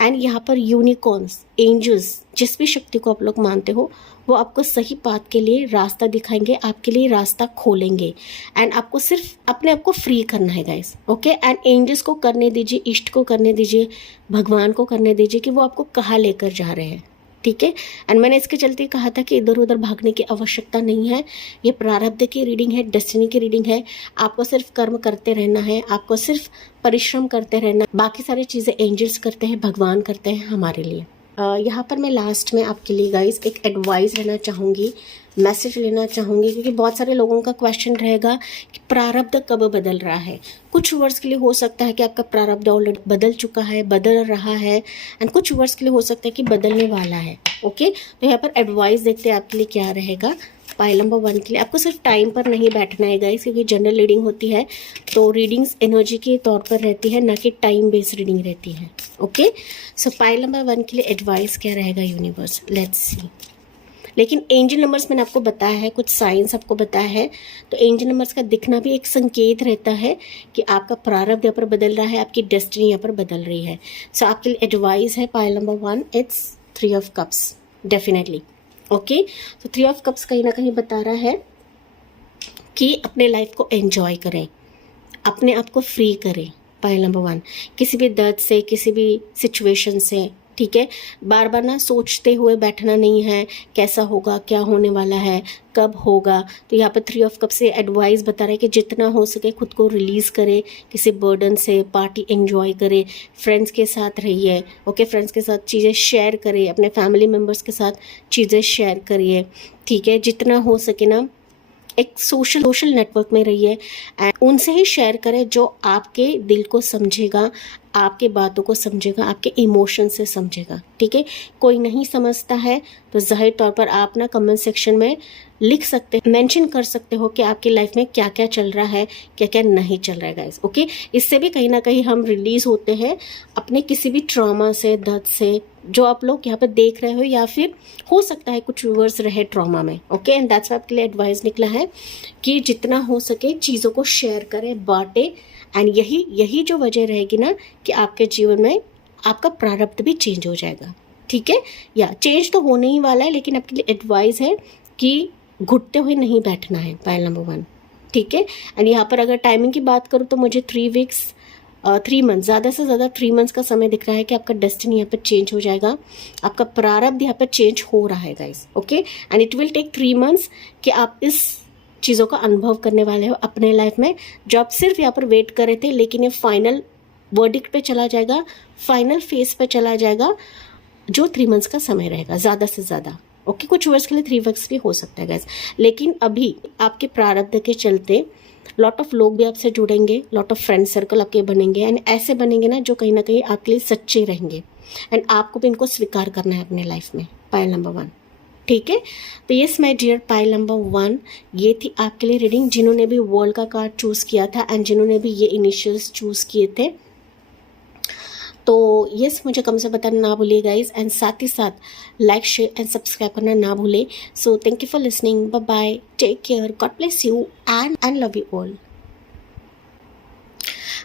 एंड यहाँ पर यूनिकॉर्न्स, एंजल्स, जिस भी शक्ति को आप लोग मानते हो, वो आपको सही पाथ के लिए रास्ता दिखाएंगे, आपके लिए रास्ता खोलेंगे। एंड आपको सिर्फ अपने आप को फ्री करना है गाइस। ओके। एंड एंजल्स को करने दीजिए, इष्ट को करने दीजिए, भगवान को करने दीजिए कि वो आपको कहाँ लेकर जा रहे हैं, ठीक है। एंड मैंने इसके चलते कहा था कि इधर उधर भागने की आवश्यकता नहीं है। ये प्रारब्ध की रीडिंग है, डेस्टिनी की रीडिंग है। आपको सिर्फ कर्म करते रहना है, आपको सिर्फ परिश्रम करते रहना, बाकी सारी चीज़ें एंजल्स करते हैं, भगवान करते हैं हमारे लिए। यहाँ पर मैं लास्ट में आपके लिए गाइस एक एडवाइस लेना चाहूँगी, मैसेज लेना चाहूँगी, क्योंकि बहुत सारे लोगों का क्वेश्चन रहेगा कि प्रारब्ध कब बदल रहा है। कुछ वर्ष के लिए हो सकता है कि आपका प्रारब्ध ऑलरेडी बदल चुका है, बदल रहा है, एंड कुछ वर्ष के लिए हो सकता है कि बदलने वाला है। ओके। तो यहाँ पर एडवाइस देखते हैं आपके लिए क्या रहेगा। पाइल नंबर 1 के लिए आपको सिर्फ टाइम पर नहीं बैठना है गाइस, क्योंकि जनरल रीडिंग होती है तो रीडिंग्स एनर्जी के तौर पर रहती है, ना कि टाइम बेस्ड रीडिंग रहती है। ओके। सो पाइल नंबर 1 के लिए एडवाइस क्या रहेगा यूनिवर्स, लेट्स सी। लेकिन एंजल नंबर्स मैंने आपको बताया है, कुछ साइंस आपको बताया है, तो एंजल नंबर्स का दिखना भी एक संकेत रहता है कि आपका प्रारब्ध यहाँ पर बदल रहा है, आपकी डेस्टिनी यहाँ पर बदल रही है। सो आपके लिए एडवाइस है pile number 1, it's 3 of cups definitely. Okay. तो 3 ऑफ कप्स कहीं ना कहीं बता रहा है कि अपने लाइफ को एंजॉय करें, अपने आप को फ्री करें। पाइल नंबर 1, किसी भी दर्द से, किसी भी सिचुएशन से, ठीक है, बार बार ना सोचते हुए बैठना नहीं है कैसा होगा, क्या होने वाला है, कब होगा। तो यहाँ पर 3 ऑफ कप से एडवाइस बता रहा है कि जितना हो सके खुद को रिलीज़ करे किसी बर्डन से, पार्टी एंजॉय करे, फ्रेंड्स के साथ रहिए। ओके। फ्रेंड्स के साथ चीज़ें शेयर करिए, अपने फैमिली मेम्बर्स के साथ चीज़ें शेयर करिए, ठीक है। जितना हो सके ना एक सोशल नेटवर्क में रहिए एंड उनसे ही शेयर करें जो आपके दिल को समझेगा, आपके बातों को समझेगा, आपके इमोशन से समझेगा, ठीक है। कोई नहीं समझता है तो जाहिर तौर पर आप ना कमेंट सेक्शन में लिख सकते हैं, मेंशन कर सकते हो कि आपकी लाइफ में क्या क्या चल रहा है, क्या क्या नहीं चल रहा है गाइस। ओके। इससे भी कहीं ना कहीं हम रिलीज होते हैं अपने किसी भी ट्रॉमा से, दर्द से, जो आप लोग यहाँ पर देख रहे हो, या फिर हो सकता है कुछ व्यूअर्स रहे ट्रॉमा में। ओके। एंड दैट्स वाई आपके लिए एडवाइस निकला है कि जितना हो सके चीज़ों को शेयर करें, बांटे। एंड यही जो वजह रहेगी ना कि आपके जीवन में आपका प्रारब्ध भी चेंज हो जाएगा, ठीक है। या चेंज तो होने ही वाला है, लेकिन आपके लिए एडवाइस है कि घुटते हुए नहीं बैठना है। पाइल नंबर 1, ठीक है। एंड यहाँ पर अगर टाइमिंग की बात करूँ तो मुझे 3 वीक्स, 3 मंथ, ज़्यादा से ज़्यादा 3 मंथ्स का समय दिख रहा है कि आपका डेस्टिनी यहाँ पर चेंज हो जाएगा, आपका प्रारब्ध यहाँ पर चेंज हो रहा है guys. Okay. And it will take 3 months कि आप इस चीज़ों का अनुभव करने वाले हो अपने लाइफ में, जो आप सिर्फ यहाँ पर वेट कर रहे थे, लेकिन ये फाइनल वर्डिक्ट पे चला जाएगा, फाइनल फेज पे चला जाएगा, जो 3 मंथ्स का समय रहेगा ज़्यादा से ज़्यादा। ओके। कुछ वर्ष के लिए 3 वीक्स भी हो सकता है गाइस, लेकिन अभी आपके प्रारब्ध के चलते लॉट ऑफ लोग भी आपसे जुड़ेंगे, लॉट ऑफ फ्रेंड सर्कल आपके बनेंगे, एंड ऐसे बनेंगे ना जो कहीं ना कहीं आपके लिए सच्चे रहेंगे, एंड आपको भी इनको स्वीकार करना है अपने लाइफ में। पाइल नंबर 1, ठीक है। तो yes my dear, pile number 1 ये थी आपके लिए रीडिंग, जिन्होंने भी वर्ल्ड का कार्ड चूज़ किया था एंड जिन्होंने भी ये इनिशियल्स चूज़ किए थे। तो यस, मुझे कम से बताना ना भूलिए गाइज, एंड साथ ही साथ लाइक, शेयर एंड सब्सक्राइब करना ना भूले। So thank you for listening, bye bye, take care, God bless you and love you all.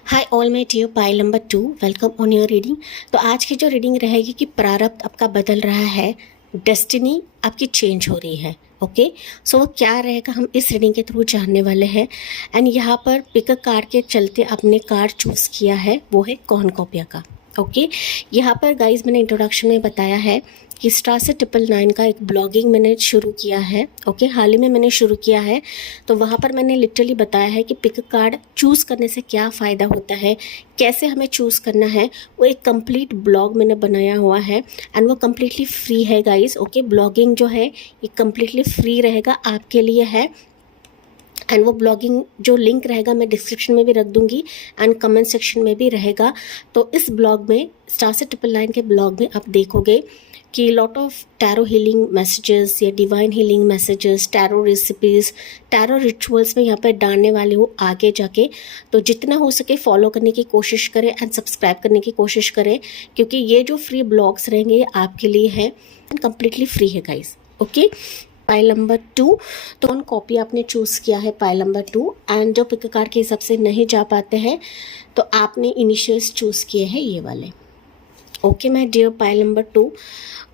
Hi all my dear, pile number 2, welcome on your reading. तो आज की जो reading रहेगी कि प्रारब्ध आपका बदल रहा है, डेस्टिनी आपकी चेंज हो रही है। ओके, सो वो क्या रहेगा हम इस रीडिंग के थ्रू जानने वाले हैं। एंड यहाँ पर पिक कार्ड के चलते आपने कार्ड चूज़ किया है, वो है कॉर्नकोपिया का। ओके, यहाँ पर गाइज मैंने इंट्रोडक्शन में बताया है कि स्टार से 999 का एक ब्लॉगिंग मैंने शुरू किया है। ओके, हाल ही में मैंने शुरू किया है। तो वहाँ पर मैंने लिटरली बताया है कि पिक कार्ड चूज़ करने से क्या फ़ायदा होता है, कैसे हमें चूज़ करना है। वो एक कंप्लीट ब्लॉग मैंने बनाया हुआ है एंड वो कम्प्लीटली फ्री है गाइज। ओके, ब्लॉगिंग जो है ये कम्प्लीटली फ्री रहेगा, आपके लिए है। एंड वो ब्लॉगिंग जो लिंक रहेगा मैं डिस्क्रिप्शन में भी रख दूंगी एंड कमेंट सेक्शन में भी रहेगा। तो इस ब्लॉग में, स्टार से 999 के ब्लॉग में आप देखोगे कि lot of tarot healing messages या divine healing messages, tarot recipes, tarot rituals में यहाँ पर डालने वाले हो आगे जाके। तो जितना हो सके फॉलो करने की कोशिश करें एंड सब्सक्राइब करने की कोशिश करें, क्योंकि ये जो फ्री ब्लॉग्स रहेंगे ये आपके लिए है एंड कम्प्लीटली फ्री है गाइज। ओके, पाइल नंबर 2, तो कौन कॉपी आपने चूज़ किया है पाइल नंबर 2, एंड जो पिक कार्ड के हिसाब से नहीं जा पाते हैं तो आपने इनिशियल्स चूज़ किए हैं ये वाले। Okay my dear, pile number 2,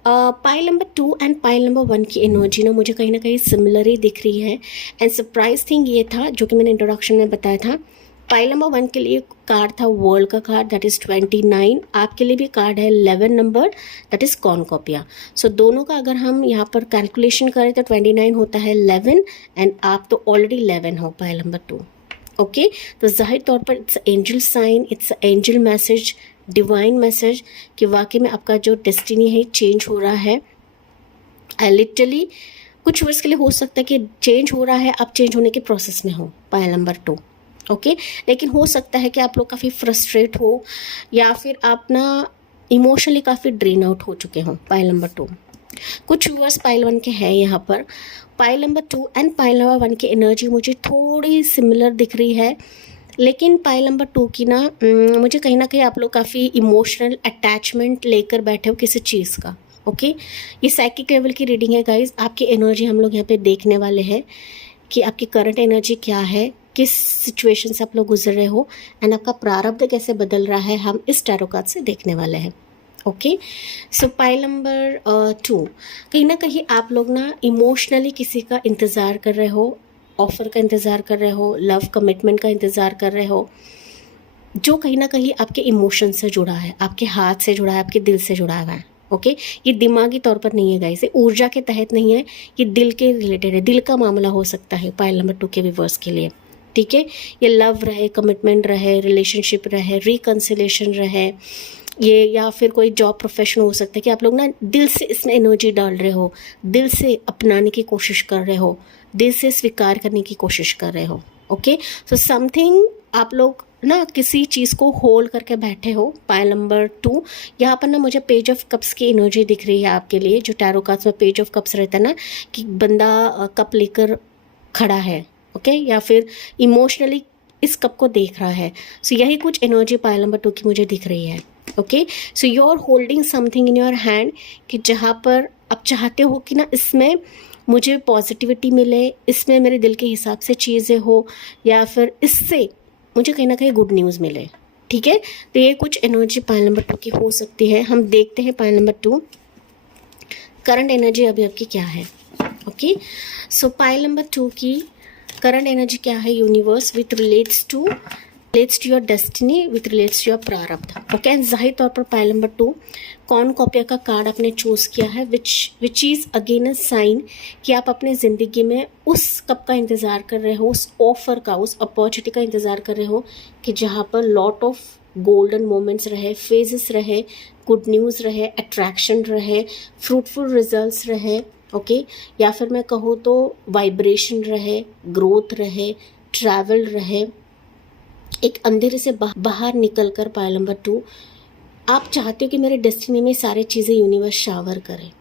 pile number 2 and pile number 1 की एनर्जी ना मुझे कहीं ना कहीं सिमिलर ही दिख रही है। एंड सरप्राइज थिंग ये था जो कि मैंने इंट्रोडक्शन में बताया था, पाइल नंबर 1 के लिए कार्ड था वर्ल्ड का कार्ड, दैट इज़ 29। आपके लिए भी कार्ड है 11 नंबर, दैट इज़ कॉर्नकोपिया। सो दोनों का अगर हम यहाँ पर कैलकुलेशन करें तो 29 होता है 11 एंड आप तो ऑलरेडी 11 हो पाइल नंबर 2। ओके, तो जाहिर तौर पर it's angel sign, it's angel message, divine message कि वाकई में आपका जो डेस्टिनी है चेंज हो रहा है। लिटरली कुछ वर्ष के लिए हो सकता है कि चेंज हो रहा है, आप चेंज होने के प्रोसेस में हो पाइल नंबर 2। ओके, लेकिन हो सकता है कि आप लोग काफ़ी फ्रस्ट्रेट हो या फिर आप ना इमोशनली काफ़ी ड्रेन आउट हो चुके हों पाइल नंबर 2। कुछ व्यूअर्स पाइल 1 के हैं यहाँ पर। Pile number 2 and pile number 1 की एनर्जी मुझे थोड़ी सिमिलर दिख रही है, लेकिन पाइल नंबर 2 की ना मुझे कहीं ना कहीं आप लोग काफ़ी इमोशनल अटैचमेंट लेकर बैठे हो किसी चीज़ का। ओके, ये साइकिक लेवल की रीडिंग है गाइज। आपकी एनर्जी हम लोग यहाँ पे देखने वाले हैं कि आपकी करंट एनर्जी क्या है, किस सिचुएशन से आप लोग गुजर रहे हो एंड आपका प्रारब्ध कैसे बदल रहा है, हम इस टैरो कार्ड से देखने वाले हैं। ओके, सो पाइल नंबर 2, कहीं ना कहीं आप लोग ना इमोशनली किसी का इंतज़ार कर रहे हो, ऑफर का इंतज़ार कर रहे हो, लव कमिटमेंट का इंतज़ार कर रहे हो, जो कहीं ना कहीं आपके इमोशन से जुड़ा है, आपके हाथ से जुड़ा है, आपके दिल से जुड़ा हुआ है। ओके, ये दिमागी तौर पर नहीं है गाइस, ये ऊर्जा के तहत नहीं है, ये दिल के रिलेटेड है, दिल का मामला हो सकता है पाइल नंबर 2 के व्यूअर्स के लिए। ठीक है, ये लव रहे, कमिटमेंट रहे, रिलेशनशिप रहे, रिकन्सिलेशन रहे, ये या फिर कोई जॉब प्रोफेशन हो सकता है कि आप लोग ना दिल से इसमें एनर्जी डाल रहे हो, दिल से अपनाने की कोशिश कर रहे हो, दिल से स्वीकार करने की कोशिश कर रहे हो। ओके, सो समथिंग आप लोग ना किसी चीज़ को होल्ड करके बैठे हो पाइल नंबर 2। यहाँ पर ना मुझे पेज ऑफ कप्स की एनर्जी दिख रही है आपके लिए, जो टैरो कार्ड्स में पेज ऑफ कप्स रहता है ना कि बंदा कप लेकर खड़ा है। ओके, या फिर इमोशनली इस कप को देख रहा है। सो यही कुछ एनर्जी पाइल नंबर 2 की मुझे दिख रही है। Okay, so you are holding something in your hand कि जहाँ पर आप चाहते हो कि ना इसमें मुझे पॉजिटिविटी मिले, इसमें मेरे दिल के हिसाब से चीज़ें हो, या फिर इससे मुझे कहीं ना कहीं गुड न्यूज़ मिले। ठीक है, तो ये कुछ एनर्जी पाइल नंबर 2 की हो सकती है। हम देखते हैं पाइल नंबर 2 करंट एनर्जी अभी आपकी क्या है। ओके, सो पाइल नंबर 2 की करंट एनर्जी क्या है universe with relates to your destiny, with relates to your प्रारब्ध। ओके, एंड जाहिर तौर पर पाइल नंबर 2 कॉर्नकोपिया का कार्ड आपने चूज़ किया है, which is again a sign कि आप अपनी ज़िंदगी में उस कप का इंतज़ार कर रहे हो, उस ऑफर का, उस अपॉर्चुनिटी का इंतज़ार कर रहे हो कि जहाँ पर लॉट ऑफ गोल्डन मोमेंट्स रहे, फेजेस रहे, गुड न्यूज़ रहे, अट्रैक्शन रहे, फ्रूटफुल रिजल्ट्स रहे। ओके, या फिर मैं कहूँ तो वाइब्रेशन रहे, ग्रोथ रहे, ट्रैवल रहे, एक अंधेरे से बाहर निकल कर पाइल नंबर 2 आप चाहते हो कि मेरे डेस्टिनी में सारी चीज़ें यूनिवर्स शावर करे,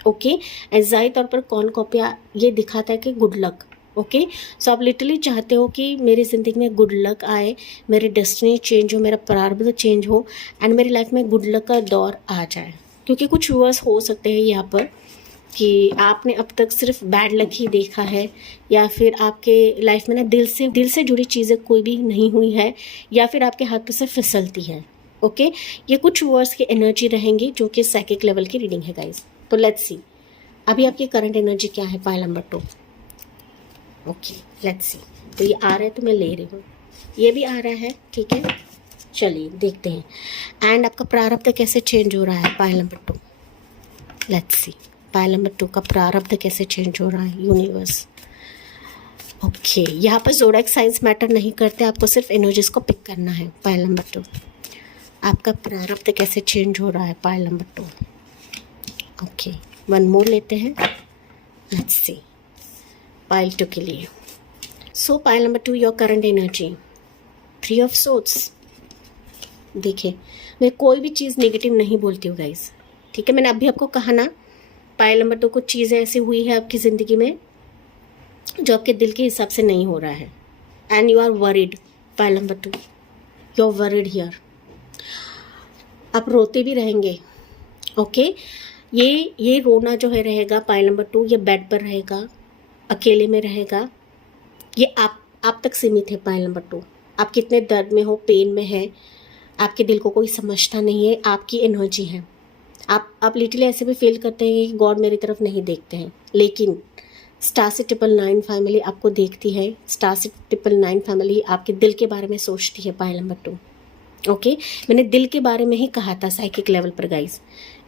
ओके। एंड ज़ाहिर तौर पर कौन कॉपिया ये दिखाता है कि गुड लक, ओके। सो आप लिटरली चाहते हो कि मेरी ज़िंदगी में गुड लक आए, मेरी डेस्टिनी चेंज हो, मेरा प्रारब्ध चेंज हो एंड मेरी लाइफ में गुड लक का दौर आ जाए। क्योंकि कुछ व्यूअर्स हो सकते हैं यहाँ पर कि आपने अब तक सिर्फ बैड लक ही देखा है, या फिर आपके लाइफ में ना दिल से जुड़ी चीज़ें कोई भी नहीं हुई है, या फिर आपके हाथों से फिसलती है, ओके। ये कुछ व्यूअर्स की एनर्जी रहेंगी जो कि साइकिक लेवल की रीडिंग है गाइज। तो लेट्स सी अभी आपकी करंट एनर्जी क्या है, pile number 2, okay. Let's see. तो ये आ रहा है तो मैं ले रही हूँ, ये भी आ रहा है, ठीक है। चलिए देखते हैं एंड आपका प्रारब्ध कैसे चेंज हो रहा है, pile number 2। Let's see pile number 2 का प्रारब्ध कैसे चेंज हो रहा है, यूनिवर्स, ओके। यहाँ पर ज़ोडिएक साइंस मैटर नहीं करते, आपको सिर्फ एनर्जीज को पिक करना है। पाइल नंबर 2 आपका प्रारब्ध कैसे चेंज हो रहा है, pile number 2, okay. One more लेते हैं, लेट्स सी पाइल 2 के लिए। सो pile number 2 your current energy, 3 of swords. देखिए मैं कोई भी चीज़ नेगेटिव नहीं बोलती हूँ गाइस, ठीक है। मैंने अभी आपको कहा ना, पाइल नंबर 2 कुछ चीज़ें ऐसी हुई है आपकी ज़िंदगी में जो आपके दिल के हिसाब से नहीं हो रहा है and you are worried. Pile number 2 you are worried here, आप रोते भी रहेंगे, ओके। ये रोना जो है रहेगा, पाइल नंबर 2 ये बेड पर रहेगा, अकेले में रहेगा, ये आप तक सीमित है। पाइल नंबर 2 आप कितने दर्द में हो, पेन में है, आपके दिल को कोई समझता नहीं है, आपकी एनर्जी है। आप लिटरली ऐसे भी फील करते हैं कि गॉड मेरी तरफ नहीं देखते हैं, लेकिन स्टार से 999 फैमिली आपको देखती है, स्टार से 999 फैमिली आपके दिल के बारे में सोचती है। Pile number 2, okay. मैंने दिल के बारे में ही कहा था साइकिक लेवल पर गाइस,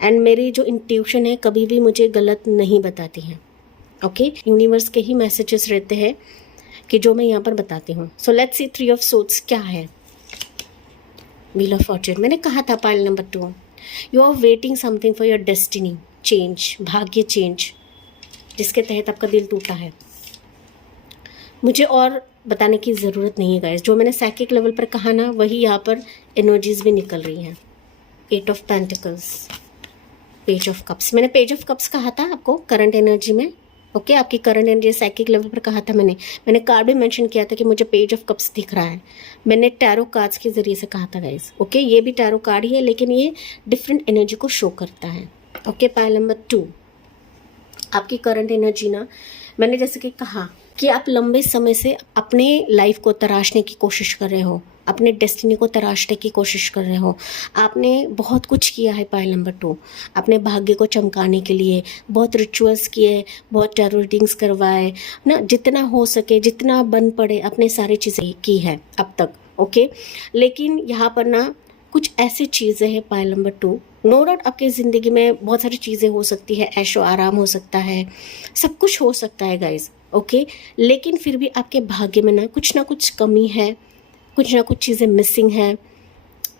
एंड मेरी जो इंट्यूशन है कभी भी मुझे गलत नहीं बताती है, ओके। यूनिवर्स के ही मैसेजेस रहते हैं कि जो मैं यहाँ पर बताती हूँ। So let's see 3 of swords क्या है, व्हील ऑफ फॉर्च्यून। मैंने कहा था pile number 2 you are waiting something for your destiny change, भाग्य चेंज, जिसके तहत आपका दिल टूटा है। मुझे और बताने की ज़रूरत नहीं है गाइस, जो मैंने साइकिक लेवल पर कहा ना वही यहाँ पर एनर्जीज भी निकल रही हैं। 8 of pentacles, page of cups. मैंने पेज ऑफ कप्स कहा था आपको करंट एनर्जी में, ओके। आपकी करंट एनर्जी साइकिक लेवल पर कहा था मैंने कार्ड भी मेंशन किया था कि मुझे पेज ऑफ कप्स दिख रहा है। मैंने टैरो कार्ड्स के ज़रिए से कहा था गाइस, ओके। ये भी टैरो कार्ड ही है लेकिन ये डिफरेंट एनर्जी को शो करता है, ओके। पाइल नंबर 2 आपकी करंट एनर्जी ना, मैंने जैसे कि कहा कि आप लंबे समय से अपने लाइफ को तराशने की कोशिश कर रहे हो, अपने डेस्टिनी को तराशने की कोशिश कर रहे हो। आपने बहुत कुछ किया है पाइल नंबर 2, अपने भाग्य को चमकाने के लिए बहुत रिचुअल्स किए, बहुत टैरो रीडिंग्स करवाए ना, जितना हो सके, जितना बन पड़े, अपने सारी चीज़ें की है अब तक, ओके। लेकिन यहाँ पर ना कुछ ऐसी चीज़ें हैं पाइल नंबर 2, नो डाउट आपकी ज़िंदगी में बहुत सारी चीज़ें हो सकती है, ऐशो आराम हो सकता है, सब कुछ हो सकता है गाइज, ओके। लेकिन फिर भी आपके भाग्य में ना कुछ कमी है, कुछ ना कुछ चीज़ें मिसिंग है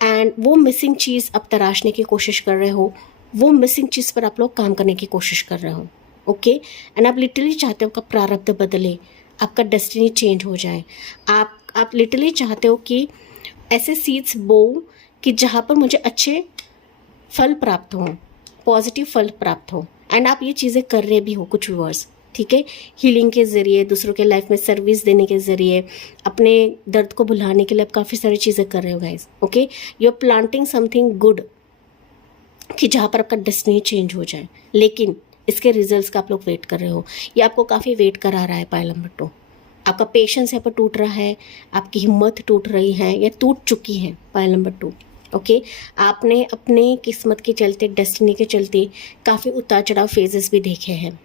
एंड वो मिसिंग चीज़ आप तराशने की कोशिश कर रहे हो, वो मिसिंग चीज़ पर आप लोग काम करने की कोशिश कर रहे हो, ओके। एंड आप लिटरली चाहते हो आपका प्रारब्ध बदले, आपका डेस्टिनी चेंज हो जाए। आप लिटरली चाहते हो कि ऐसे सीड्स बो कि जहाँ पर मुझे अच्छे फल प्राप्त हों, पॉजिटिव फल प्राप्त हो। एंड आप ये चीज़ें कर रहे भी हो कुछ व्यूअर्स, ठीक है। हीलिंग के ज़रिए, दूसरों के लाइफ में सर्विस देने के ज़रिए, अपने दर्द को भुलाने के लिए आप काफ़ी सारी चीज़ें कर रहे हो guys, okay. You are planting something good कि जहाँ पर आपका डेस्टिनी चेंज हो जाए, लेकिन इसके रिजल्ट्स का आप लोग वेट कर रहे हो। ये आपको काफ़ी वेट करा रहा है पाइल नंबर 2। आपका पेशेंस यहाँ पर टूट रहा है, आपकी हिम्मत टूट रही है या टूट चुकी है पाइल नंबर 2, ओके। आपने अपने किस्मत के चलते, डेस्टिनी के चलते काफ़ी उतार चढ़ाव फेजेस भी देखे हैं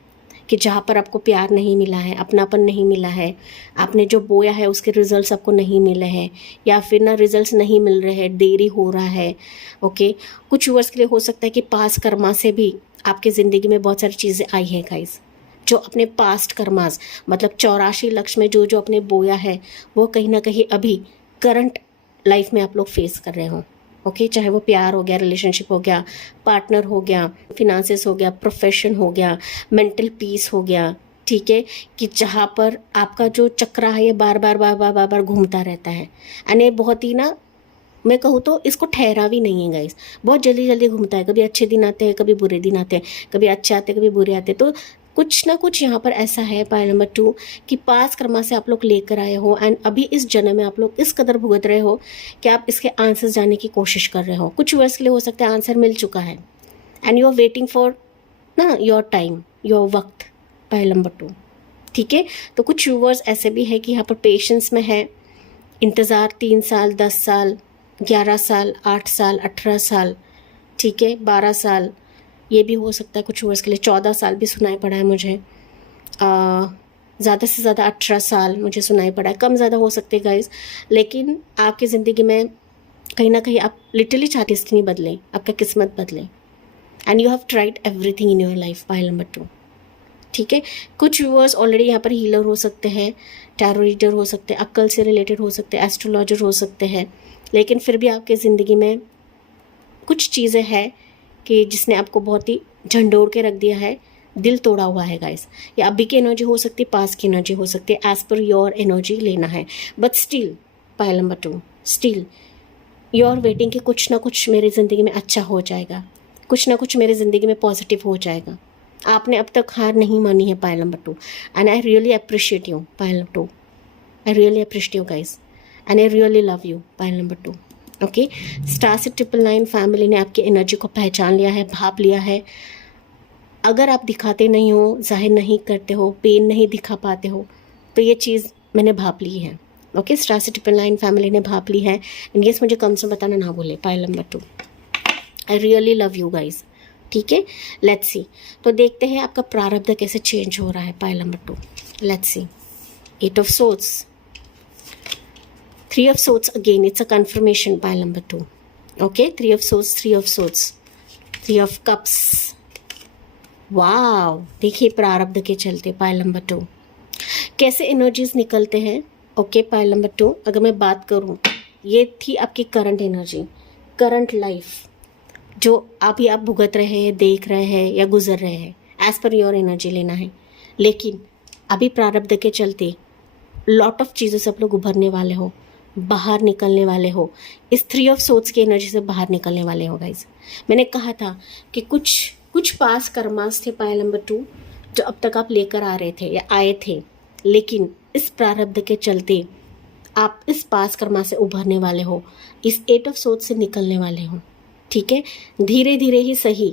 कि जहाँ पर आपको प्यार नहीं मिला है, अपनापन नहीं मिला है, आपने जो बोया है उसके रिजल्ट्स आपको नहीं मिले हैं, या फिर ना रिजल्ट्स नहीं मिल रहे हैं, देरी हो रहा है, ओके। कुछ व्यूअर्स के लिए हो सकता है कि पास्ट कर्मा से भी आपकी ज़िंदगी में बहुत सारी चीज़ें आई हैं गाइस, जो अपने पास्ट कर्मास मतलब 84 लक्ष्य में जो अपने बोया है वो कहीं ना कहीं अभी करंट लाइफ में आप लोग फेस कर रहे हो, ओके। चाहे वो प्यार हो गया, रिलेशनशिप हो गया, पार्टनर हो गया, फिनांसेस हो गया, प्रोफेशन हो गया, मेंटल पीस हो गया, ठीक है। कि जहाँ पर आपका जो चक्रा है ये बार बार घूमता रहता है एंड ये बहुत ही ना मैं कहूँ तो इसको ठहरा भी नहीं है गाइस, बहुत जल्दी जल्दी घूमता है। कभी अच्छे दिन आते हैं, कभी बुरे दिन आते हैं, कभी अच्छे आते हैं, कभी बुरे आते हैं। तो कुछ ना कुछ यहाँ पर ऐसा है पायल नंबर 2 कि पास कर्मा से आप लोग लेकर आए हो एंड अभी इस जन्म में आप लोग इस कदर भुगत रहे हो कि आप इसके आंसर्स जाने की कोशिश कर रहे हो। कुछ वर्ष के लिए हो सकता है आंसर मिल चुका है and you are waiting for ना योर टाइम, योर वक्त, पायल नंबर 2। ठीक है, तो कुछ व्यूअर्स ऐसे भी है कि यहाँ पर पेशेंस में है, इंतज़ार 3 साल, 10 साल, 11 साल, 8 साल, 18 साल, ठीक है, 12 साल, ये भी हो सकता है कुछ वर्ष के लिए। 14 साल भी सुनाई पड़ा है मुझे, ज़्यादा से ज़्यादा 18 साल मुझे सुनाई पड़ा है, कम ज़्यादा हो सकते हैं गाइज। लेकिन आपकी ज़िंदगी में कहीं ना कहीं आप लिटरली चाहते डेस्टिनी बदलें, आपका किस्मत बदलें and you have tried everything in your life, Payal number 2। ठीक है, कुछ व्यूअर्स ऑलरेडी यहाँ पर हीलर हो सकते हैं, टैरो रीडर हो सकते हैं, अक्ल से रिलेटेड हो सकते हैं, एस्ट्रोलॉजर हो सकते हैं, लेकिन फिर भी आपके ज़िंदगी में कुछ चीज़ें हैं कि जिसने आपको बहुत ही झंडोड़ के रख दिया है, दिल तोड़ा हुआ है गाइस। या अभी की एनर्जी हो सकती है, पास की एनर्जी हो सकती है, एज पर योर एनर्जी लेना है। But still pile number 2, still you are waiting कि कुछ ना कुछ मेरी ज़िंदगी में अच्छा हो जाएगा, कुछ ना कुछ मेरी ज़िंदगी में पॉजिटिव हो जाएगा। आपने अब तक हार नहीं मानी है पायल number 2 and I really appreciate you Payal number 2, I really appreciate you guys and I really love you Payal number 2। Okay, star से 999 फैमिली ने आपकी एनर्जी को पहचान लिया है, भाप लिया है। अगर आप दिखाते नहीं हो, जाहिर नहीं करते हो, पेन नहीं दिखा पाते हो, तो ये चीज़ मैंने भाप ली है। ओके, स्टार से 999 फैमिली ने भाप ली है एंड यस, मुझे कम से बताना ना भूले पायल number 2। I really love you guys. ठीक है, लेट्स सी। तो देखते हैं आपका प्रारब्ध कैसे चेंज हो रहा है पायल number 2। Let's see, 8 of swords, 3 of swords again, it's a confirmation, pile number 2. Okay, 3 of swords, 3 of swords, 3 of cups. वाव, देखिए प्रारब्ध के चलते पाइल नंबर 2 कैसे एनर्जीज निकलते हैं। ओके, पाइल नंबर 2 अगर मैं बात करूं, ये थी आपकी करंट एनर्जी, करंट लाइफ जो अभी आप भुगत रहे हैं, देख रहे हैं या गुजर रहे हैं, एज पर योर एनर्जी लेना है। लेकिन अभी प्रारब्ध के चलते लॉट ऑफ चीज़ों से आप लोग उभरने वाले हो, बाहर निकलने वाले हो, इस 3 ऑफ सोर्ड्स की एनर्जी से बाहर निकलने वाले हो गाइज। मैंने कहा था कि कुछ पास कर्मास थे पायल नंबर 2 जो अब तक आप लेकर आ रहे थे या आए थे, लेकिन इस प्रारब्ध के चलते आप इस पास कर्मा से उभरने वाले हो, इस 8 ऑफ सोर्ड्स से निकलने वाले हो। ठीक है, धीरे धीरे ही सही,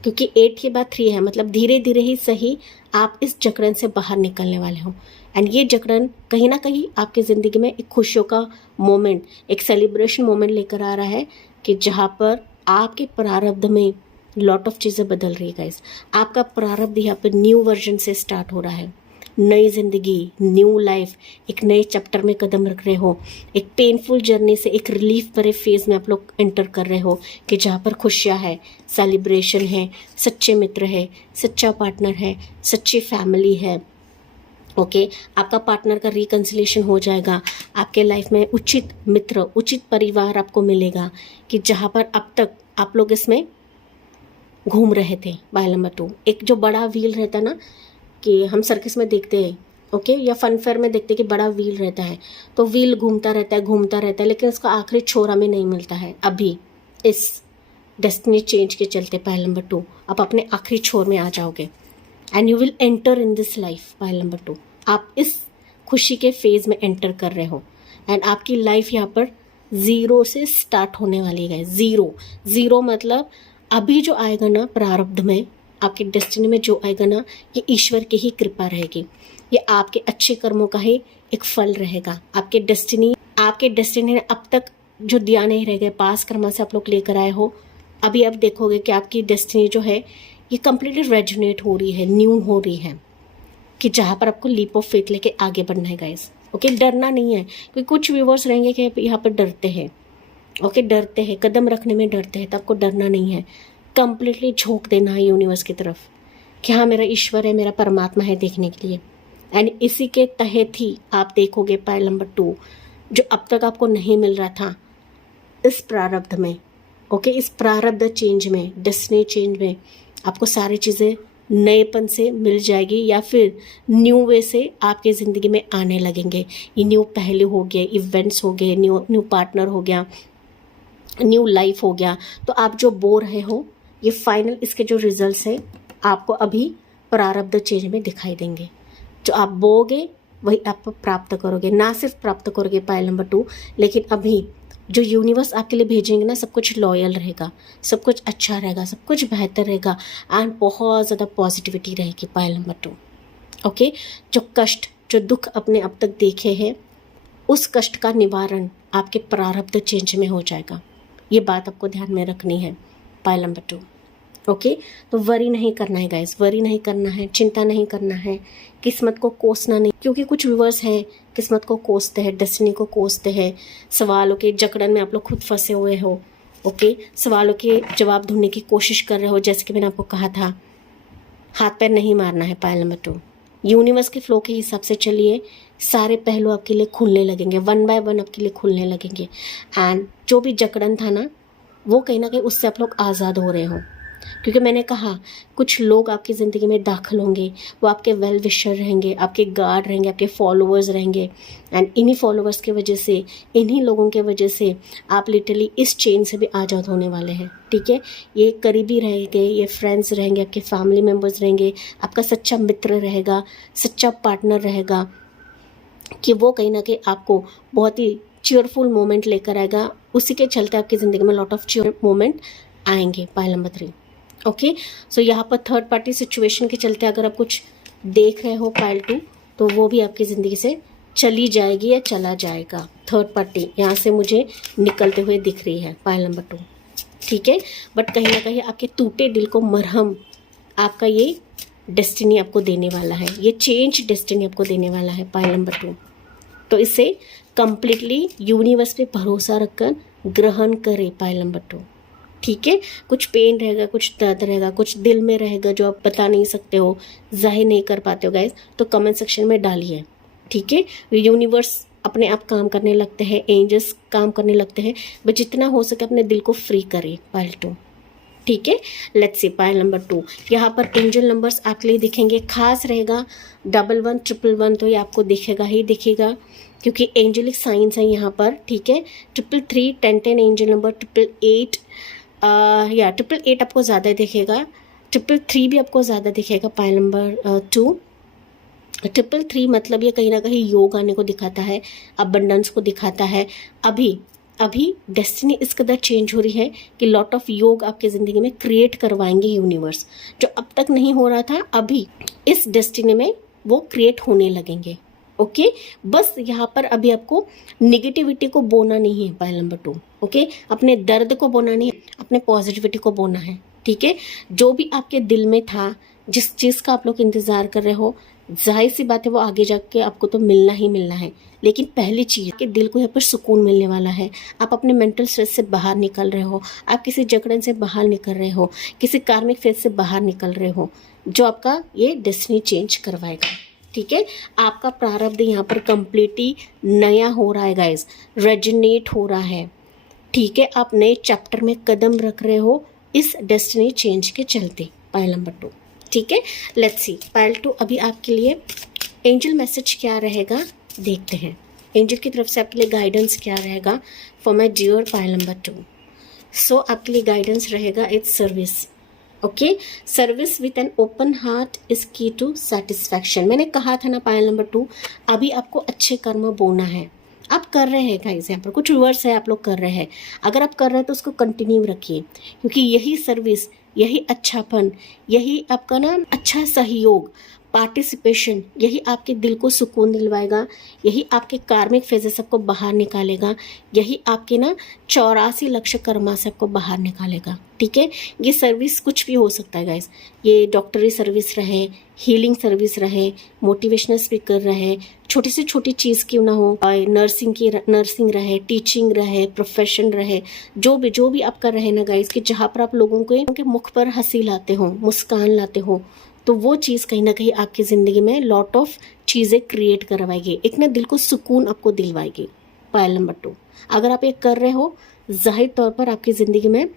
क्योंकि 8 के बाद 3 है, मतलब धीरे धीरे ही सही आप इस जकड़न से बाहर निकलने वाले हो। एंड ये जकड़न कहीं ना कहीं आपकी ज़िंदगी में एक खुशियों का मोमेंट, एक सेलिब्रेशन मोमेंट लेकर आ रहा है कि जहाँ पर आपके प्रारब्ध में लॉट ऑफ चीज़ें बदल रही है गाइस। आपका प्रारब्ध यहाँ पर न्यू वर्जन से स्टार्ट हो रहा है, नई ज़िंदगी, न्यू लाइफ, एक नए चैप्टर में कदम रख रहे हो, एक पेनफुल जर्नी से एक रिलीफ भरे फेज में आप लोग एंटर कर रहे हो कि जहाँ पर खुशियाँ है, सेलिब्रेशन है, सच्चे मित्र है, सच्चा पार्टनर है, सच्ची फैमिली है। ओके, आपका पार्टनर का रिकन्सिलेशन हो जाएगा, आपके लाइफ में उचित मित्र, उचित परिवार आपको मिलेगा कि जहाँ पर अब तक आप लोग इसमें घूम रहे थे। पायल नंबर 2 एक जो बड़ा व्हील रहता है ना, कि हम सर्कस में देखते हैं, ओके, या फन फेयर में देखते हैं कि बड़ा व्हील रहता है, तो व्हील घूमता रहता है, लेकिन उसका आखिरी छोर हमें नहीं मिलता है। अभी इस डेस्टिनी चेंज के चलते पायल नंबर 2 आप अपने आखिरी छोर में आ जाओगे and you will enter in this life. Payal number 2 आप इस खुशी के फेज में एंटर कर रहे हो एंड आपकी लाइफ यहाँ पर 0 से स्टार्ट होने वाली है। ज़ीरो मतलब अभी जो आएगा ना प्रारब्ध में, आपकी डेस्टिनी में जो आएगा ना, ये ईश्वर की ही कृपा रहेगी, ये आपके अच्छे कर्मों का ही एक फल रहेगा। आपके डेस्टिनी ने अब तक जो दिया नहीं रह गए, पास कर्मा से आप लोग लेकर आए हो, अभी आप देखोगे कि आपकी डेस्टिनी जो है ये कम्प्लीटली रेजोनेट हो रही है, न्यू हो रही है, कि जहाँ पर आपको लीप ऑफ फेथ लेके आगे बढ़ना है गाइस। ओके, डरना नहीं है, क्योंकि कुछ व्यूवर्स रहेंगे कि यहाँ पर डरते हैं। ओके, डरते हैं, कदम रखने में डरते हैं, तो आपको डरना नहीं है, कंप्लीटली झोंक देना है यूनिवर्स की तरफ कि हाँ मेरा ईश्वर है, मेरा परमात्मा है देखने के लिए। एंड इसी के तहत ही आप देखोगे पायल नंबर 2 जो अब तक आपको नहीं मिल रहा था इस प्रारब्ध में। ओके, इस प्रारब्ध चेंज में, डेस्टिनी चेंज में आपको सारी चीज़ें नएपन से मिल जाएगी, या फिर न्यू वे से आपके ज़िंदगी में आने लगेंगे। ये न्यू पहलू हो गए, इवेंट्स हो गए, न्यू पार्टनर हो गया, न्यू लाइफ हो गया। तो आप जो बो रहे हो, ये फाइनल इसके जो रिजल्ट्स है आपको अभी प्रारब्ध चेंज में दिखाई देंगे। जो आप बोगे वही आप प्राप्त करोगे, ना सिर्फ प्राप्त करोगे पायल नंबर 2, लेकिन अभी जो यूनिवर्स आपके लिए भेजेंगे ना, सब कुछ लॉयल रहेगा, सब कुछ अच्छा रहेगा, सब कुछ बेहतर रहेगा एंड बहुत ज़्यादा पॉजिटिविटी रहेगी पायल नंबर 2। ओके, जो कष्ट जो दुख अपने अब तक देखे हैं, उस कष्ट का निवारण आपके प्रारब्ध चेंज में हो जाएगा। ये बात आपको ध्यान में रखनी है पायल नंबर 2। ओके, तो वरी नहीं करना है गाइस, वरी नहीं करना है, चिंता नहीं करना है, किस्मत को कोसना नहीं, क्योंकि कुछ व्यूअर्स हैं किस्मत को कोसते हैं, डेस्टिनी को कोसते हैं, सवालों के जकड़न में आप लोग खुद फंसे हुए हो। ओके, सवालों के जवाब ढूंढने की कोशिश कर रहे हो, जैसे कि मैंने आपको कहा था हाथ पैर नहीं मारना है पायल नंबर 2। यूनिवर्स के फ्लो के हिसाब से चलिए, सारे पहलू आपके लिए खुलने लगेंगे, 1 बाय 1 आपके लिए खुलने लगेंगे एंड जो भी जकड़न था ना, वो कहीं ना कहीं उससे आप लोग आज़ाद हो रहे हो। क्योंकि मैंने कहा कुछ लोग आपकी ज़िंदगी में दाखिल होंगे, वो आपके वेल विशर रहेंगे, आपके गार्ड रहेंगे, आपके फॉलोअर्स रहेंगे एंड इन्हीं फॉलोअर्स की वजह से, इन्हीं लोगों के वजह से आप लिटरली इस चेन से भी आज़ाद होने वाले हैं। ठीक है, ये करीबी रहेंगे, ये फ्रेंड्स रहेंगे, आपके फैमिली मेम्बर्स रहेंगे, आपका सच्चा मित्र रहेगा, सच्चा पार्टनर रहेगा, कि वो कहीं ना कहीं आपको बहुत ही चीयरफुल मोमेंट लेकर आएगा। उसी के चलते आपकी ज़िंदगी में लॉट ऑफ चीयर मोमेंट आएंगे पायल नंबर 3। ओके, सो यहाँ पर थर्ड पार्टी सिचुएशन के चलते अगर आप कुछ देख रहे हो पायल 2, तो वो भी आपकी ज़िंदगी से चली जाएगी या चला जाएगा। थर्ड पार्टी यहाँ से मुझे निकलते हुए दिख रही है पायल नंबर 2। ठीक है, बट कहीं ना कहीं आपके टूटे दिल को मरहम आपका ये डेस्टिनी आपको देने वाला है, ये चेंज डेस्टिनी आपको देने वाला है पायल नंबर 2। तो इसे कंप्लीटली यूनिवर्स पे भरोसा रखकर ग्रहण करें पायल नंबर 2। ठीक है, कुछ पेन रहेगा, कुछ दर्द रहेगा, कुछ दिल में रहेगा जो आप बता नहीं सकते हो, जाहिर नहीं कर पाते हो गाइस, तो कमेंट सेक्शन में डालिए। ठीक है, यूनिवर्स अपने आप काम करने लगते हैं, एंजल्स काम करने लगते हैं, बस जितना हो सके अपने दिल को फ्री करें पायल 2। ठीक है, लेट्स सी पायल नंबर 2। यहाँ पर एंजल नंबर्स आपके लिए दिखेंगे, खास रहेगा 11 111, तो ये आपको दिखेगा ही दिखेगा, क्योंकि एंजलिक साइंस है यहाँ पर। ठीक है, 333 1010 एंजल नंबर, 888 या 888 आपको ज़्यादा दिखेगा, 333 भी आपको ज़्यादा दिखेगा पायल नंबर 2। 333 मतलब ये कहीं ना कहीं योग आने को दिखाता है, अबंडेंस को दिखाता है। अभी डेस्टिनी इस कदर चेंज हो रही है कि लॉट ऑफ योग आपके ज़िंदगी में क्रिएट करवाएंगे यूनिवर्स, जो अब तक नहीं हो रहा था, अभी इस डेस्टिनी में वो क्रिएट होने लगेंगे। ओके, बस यहाँ पर अभी आपको निगेटिविटी को बोना नहीं है पायल नंबर 2। ओके, अपने दर्द को बोना नहीं है, अपने पॉजिटिविटी को बोना है। ठीक है, जो भी आपके दिल में था, जिस चीज़ का आप लोग इंतज़ार कर रहे हो, जाहिर सी बात है वो आगे जाके आपको तो मिलना ही मिलना है, लेकिन पहली चीज़ कि दिल को यहाँ पर सुकून मिलने वाला है। आप अपने मेंटल स्ट्रेस से बाहर निकल रहे हो, आप किसी जकड़न से बाहर निकल रहे हो, किसी कार्मिक फेज से बाहर निकल रहे हो, जो आपका ये डेस्टिनी चेंज करवाएगा। ठीक है, आपका प्रारब्ध यहाँ पर कंप्लीटली नया हो रहा है गाइस, रेजोनेट हो रहा है। ठीक है, आप नए चैप्टर में कदम रख रहे हो इस डेस्टिनी चेंज के चलते पायल नंबर 2। ठीक है, लेट्स सी पायल 2 अभी आपके लिए एंजल मैसेज क्या रहेगा देखते हैं। एंजल की तरफ से आपके लिए गाइडेंस क्या रहेगा for my dear pile number 2। So आपके लिए गाइडेंस रहेगा it's service. Okay, service with an open heart is key to satisfaction. मैंने कहा था ना पायल नंबर 2, अभी आपको अच्छे कर्म बोना है, आप कर रहे हैं गाइस, यहाँ पर कुछ वर्ड्स है आप लोग कर रहे हैं। अगर आप कर रहे हैं तो उसको कंटिन्यू रखिए, क्योंकि यही सर्विस, यही अच्छापन, यही आपका ना अच्छा सहयोग, पार्टिसिपेशन, यही आपके दिल को सुकून दिलवाएगा, यही आपके कार्मिक फेजेस सबको बाहर निकालेगा, यही आपके ना 84 लक्ष्य कर्मा से आपको बाहर निकालेगा। ठीक है, ये सर्विस कुछ भी हो सकता है गाइस, ये डॉक्टरी सर्विस रहे, हीलिंग सर्विस रहे, मोटिवेशनल स्पीकर रहे, छोटी से छोटी चीज़ क्यों ना हो, नर्सिंग रहे, टीचिंग रहे, प्रोफेशन रहे, जो भी आपका रहे ना गाइस, कि जहाँ पर आप लोगों के मुख पर हंसी लाते हो, मुस्कान लाते हो, तो वो चीज़ कहीं ना कहीं आपकी ज़िंदगी में लॉट ऑफ चीज़ें क्रिएट करवाएगी, एक ना दिल को सुकून आपको दिलवाएगी पायल नंबर 2। अगर आप ये कर रहे हो, जाहिर तौर पर आपकी ज़िंदगी में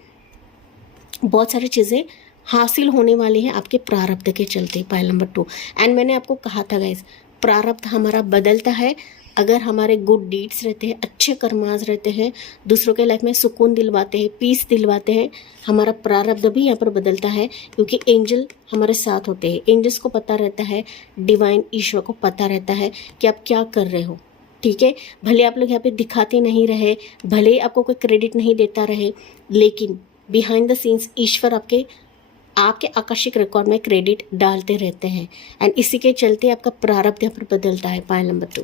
बहुत सारी चीज़ें हासिल होने वाली हैं आपके प्रारब्ध के चलते पायल नंबर 2। एंड मैंने आपको कहा था गाइस, प्रारब्ध हमारा बदलता है, अगर हमारे गुड डीड्स रहते हैं, अच्छे कर्माज रहते हैं, दूसरों के लाइफ में सुकून दिलवाते हैं, पीस दिलवाते हैं, हमारा प्रारब्ध भी यहाँ पर बदलता है, क्योंकि एंजल हमारे साथ होते हैं। एंजल्स को पता रहता है, डिवाइन ईश्वर को पता रहता है कि आप क्या कर रहे हो। ठीक है, भले आप लोग यहाँ पे दिखाते नहीं रहे, भले आपको कोई क्रेडिट नहीं देता रहे, लेकिन बिहाइंड द सीन्स ईश्वर आपके आकस्मिक रिकॉर्ड में क्रेडिट डालते रहते हैं, एंड इसी के चलते आपका प्रारब्ध यहाँ पर बदलता है। पायल नंबर 2,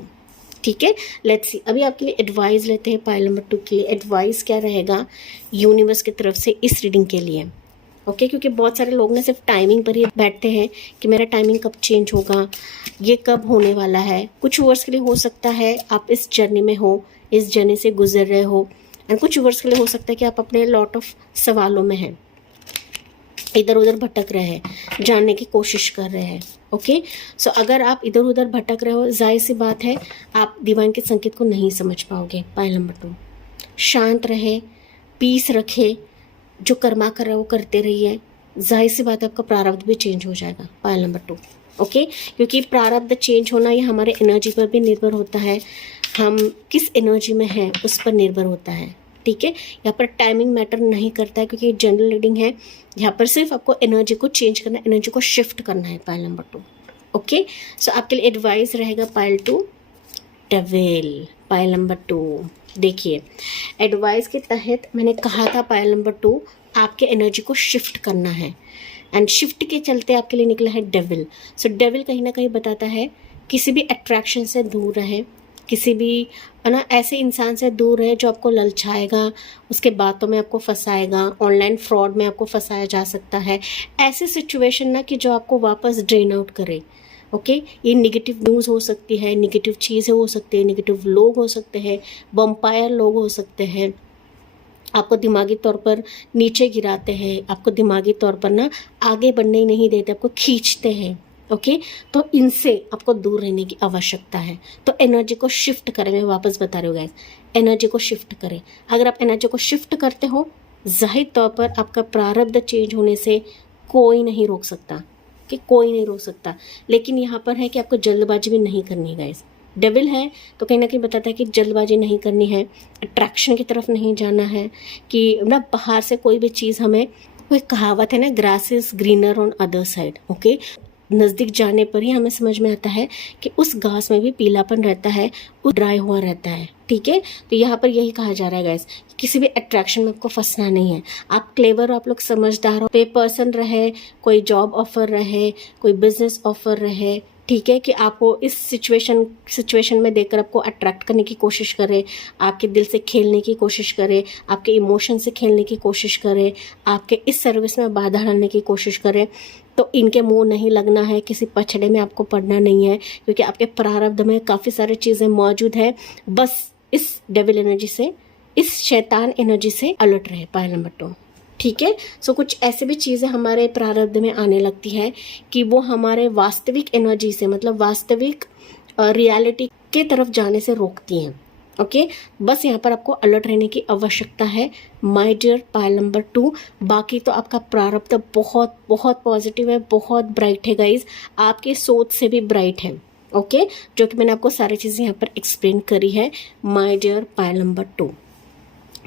ठीक है। लेट्स सी, अभी आपके लिए एडवाइस लेते हैं पायल नंबर 2 के लिए। एडवाइस क्या रहेगा यूनिवर्स की तरफ से इस रीडिंग के लिए, ओके क्योंकि बहुत सारे लोग ना सिर्फ टाइमिंग पर ही बैठते हैं कि मेरा टाइमिंग कब चेंज होगा, ये कब होने वाला है। कुछ वर्ष के लिए हो सकता है आप इस जर्नी में हो, इस जर्नी से गुजर रहे हो, एंड कुछ वर्ष के लिए हो सकता है कि आप अपने लॉट ऑफ सवालों में हैं, इधर उधर भटक रहे हैं, जानने की कोशिश कर रहे हैं। ओके सो अगर आप इधर उधर भटक रहे हो, जाहिर सी बात है आप डिवाइन के संकेत को नहीं समझ पाओगे। पायल नंबर 2, शांत रहे, पीस रखे, जो कर्मा कर रहे हो वो करते रहिए, जाहिर सी बात है आपका प्रारब्ध भी चेंज हो जाएगा। पायल नंबर 2, ओके क्योंकि प्रारब्ध चेंज होना ये हमारे एनर्जी पर भी निर्भर होता है, हम किस एनर्जी में हैं उस पर निर्भर होता है। ठीक है, यहाँ पर टाइमिंग मैटर नहीं करता है क्योंकि ये जनरल रीडिंग है। यहाँ पर सिर्फ आपको एनर्जी को चेंज करना है, एनर्जी को शिफ्ट करना है। पायल नंबर 2, ओके सो आपके लिए एडवाइस रहेगा पायल 2 डेविल। पायल नंबर 2 देखिए, एडवाइस के तहत मैंने कहा था पायल नंबर 2 आपके एनर्जी को शिफ्ट करना है, एंड शिफ्ट के चलते आपके लिए निकला है डेविल। सो डेविल कहीं ना कहीं बताता है किसी भी अट्रैक्शन से दूर रहे, किसी भी ऐसे इंसान से दूर रहे जो आपको ललचाएगा, उसके बातों में आपको फंसाएगा, ऑनलाइन फ्रॉड में आपको फंसाया जा सकता है। ऐसी सिचुएशन ना कि जो आपको वापस ड्रेन आउट करे। ओके ये नेगेटिव न्यूज़ हो सकती है, नेगेटिव चीज़ें हो सकती है, नेगेटिव लोग हो सकते हैं, वैम्पायर लोग हो सकते हैं, आपको दिमागी तौर पर नीचे गिराते हैं, आपको दिमागी तौर पर ना आगे बढ़ने ही नहीं देते, आपको खींचते हैं। ओके तो इनसे आपको दूर रहने की आवश्यकता है। तो एनर्जी को शिफ्ट करें, मैं वापस बता रही हूँ गाइस, एनर्जी को शिफ्ट करें। अगर आप एनर्जी को शिफ्ट करते हो, जाहिर तौर पर आपका प्रारब्ध चेंज होने से कोई नहीं रोक सकता, कि कोई नहीं रोक सकता। लेकिन यहाँ पर है कि आपको जल्दबाजी भी नहीं करनी है गाइस। डेविल है तो कहीं ना कहीं बताता है कि जल्दबाजी नहीं करनी है, अट्रैक्शन की तरफ नहीं जाना है, कि ना बाहर से कोई भी चीज़ हमें, कोई कहावत है ना, grass is greener on other side. Okay नज़दीक जाने पर ही हमें समझ में आता है कि उस घास में भी पीलापन रहता है, वो ड्राई हुआ रहता है। ठीक है, तो यहाँ पर यही कहा जा रहा है गाइस, किसी भी अट्रैक्शन में आपको फंसना नहीं है। आप क्लेवर हो, आप लोग समझदार हो, पे पर्सन रहे, कोई जॉब ऑफर रहे, कोई बिजनेस ऑफर रहे, ठीक है, कि आपको इस सिचुएशन में देखकर आपको अट्रैक्ट करने की कोशिश करे, आपके दिल से खेलने की कोशिश करे, आपके इमोशन से खेलने की कोशिश करे, आपके इस सर्विस में बाधा डालने की कोशिश करे, तो इनके मुंह नहीं लगना है, किसी पछड़े में आपको पड़ना नहीं है, क्योंकि आपके प्रारब्ध में काफ़ी सारी चीज़ें मौजूद है। बस इस डेविल एनर्जी से, इस शैतान एनर्जी से अलर्ट रहे। पायल नंबर 2, ठीक है। सो कुछ ऐसे भी चीज़ें हमारे प्रारब्ध में आने लगती है कि वो हमारे वास्तविक एनर्जी से, मतलब वास्तविक रियलिटी के तरफ जाने से रोकती हैं। ओके बस यहाँ पर आपको अलर्ट रहने की आवश्यकता है माय डियर पायल नंबर 2। बाकी तो आपका प्रारब्ध बहुत बहुत पॉजिटिव है, बहुत ब्राइट है गाइज, आपकी सोच से भी ब्राइट है। ओके जो कि मैंने आपको सारी चीज़ें यहाँ पर एक्सप्लेन करी है माय डियर पायल नंबर 2।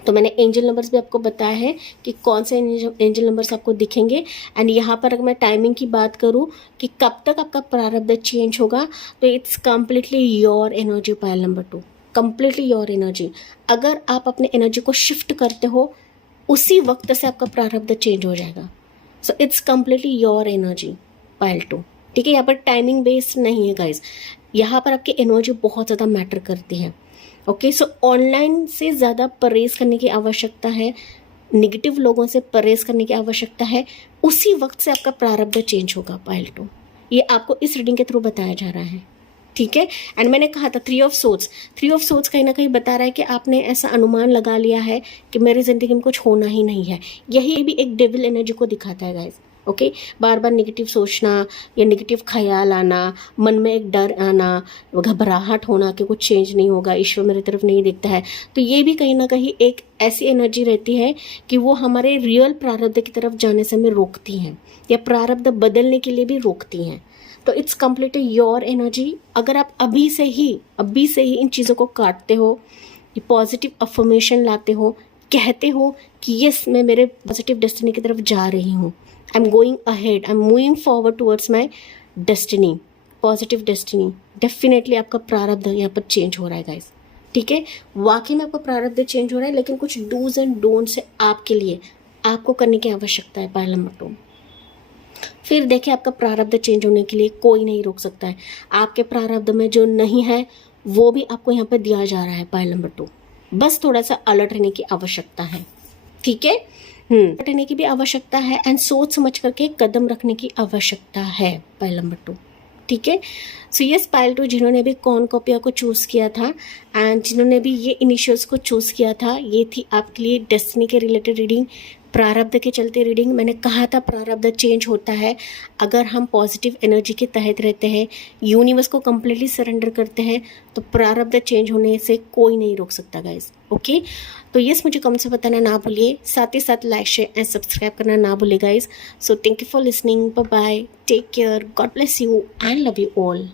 तो मैंने एंजल नंबर्स भी आपको बताया है कि कौन से एंजल नंबर्स आपको दिखेंगे। एंड यहाँ पर अगर मैं टाइमिंग की बात करूँ कि कब तक आपका प्रारब्ध चेंज होगा, तो it's completely your energy Payal number 2, completely your energy. अगर आप अपने एनर्जी को शिफ्ट करते हो, उसी वक्त से आपका प्रारब्ध चेंज हो जाएगा। So it's completely your energy pile 2, ठीक है। यहाँ पर टाइमिंग बेस्ड नहीं है गाइज, यहाँ पर आपकी एनर्जी बहुत ज़्यादा मैटर करती है। ओके सो ऑनलाइन से ज़्यादा परहेज करने की आवश्यकता है, नेगेटिव लोगों से परहेज करने की आवश्यकता है, उसी वक्त से आपका प्रारब्ध चेंज होगा पायल 2। ये आपको इस रीडिंग के थ्रू बताया जा रहा है, ठीक है। एंड मैंने कहा था 3 ऑफ सोर्ट्स कहीं ना कहीं बता रहा है कि आपने ऐसा अनुमान लगा लिया है कि मेरी ज़िंदगी में कुछ होना ही नहीं है। यही भी एक डेविल एनर्जी को दिखाता है गाइज। ओके बार बार नेगेटिव सोचना या नेगेटिव ख्याल आना, मन में एक डर आना, घबराहट होना कि कुछ चेंज नहीं होगा, ईश्वर मेरी तरफ नहीं देखता है, तो ये भी कहीं ना कहीं एक ऐसी एनर्जी रहती है कि वो हमारे रियल प्रारब्ध की तरफ जाने से हमें रोकती हैं या प्रारब्ध बदलने के लिए भी रोकती हैं। तो इट्स कम्प्लीटली योर एनर्जी। अगर आप अभी से ही इन चीज़ों को काटते हो, ये पॉजिटिव अफर्मेशन लाते हो, कहते हो कि यस मैं मेरे पॉजिटिव डेस्टिनी की तरफ जा रही हूँ, I am going ahead, I am moving forward towards my destiny, positive destiny, definitely आपका प्रारब्ध यहाँ पर चेंज हो रहा है गाइस। ठीक है, वाकई में आपका प्रारब्ध चेंज हो रहा है, लेकिन कुछ डूज एंड डोंट्स है आपके लिए, आपको करने की आवश्यकता है। पायल नंबर 2, फिर देखिए आपका प्रारब्ध चेंज होने के लिए कोई नहीं रोक सकता है। आपके प्रारब्ध में जो नहीं है वो भी आपको यहाँ पर दिया जा रहा है। पायल नंबर 2, बस थोड़ा सा अलर्ट रहने की आवश्यकता है। ठीक है, रहने की भी आवश्यकता है एंड सोच समझ करके कदम रखने की आवश्यकता है। पायल नंबर 2, ठीक है। सो यस पायल 2 जिन्होंने भी कॉर्नकोपिया को चूज़ किया था एंड जिन्होंने भी ये इनिशियल्स को चूज़ किया था, ये थी आपके लिए डेस्टिनी के रिलेटेड रीडिंग, प्रारब्ध के चलते रीडिंग। मैंने कहा था प्रारब्ध चेंज होता है अगर हम पॉजिटिव एनर्जी के तहत रहते हैं, यूनिवर्स को कम्प्लीटली सरेंडर करते हैं, तो प्रारब्ध चेंज होने से कोई नहीं रोक सकता गाइज। ओके, तो यस मुझे कमेंट से बताना ना भूलिए, साथ ही साथ लाइक शेयर एंड सब्सक्राइब करना ना भूलिए guys. So thank you for listening, bye bye, take care, God bless you and love you all.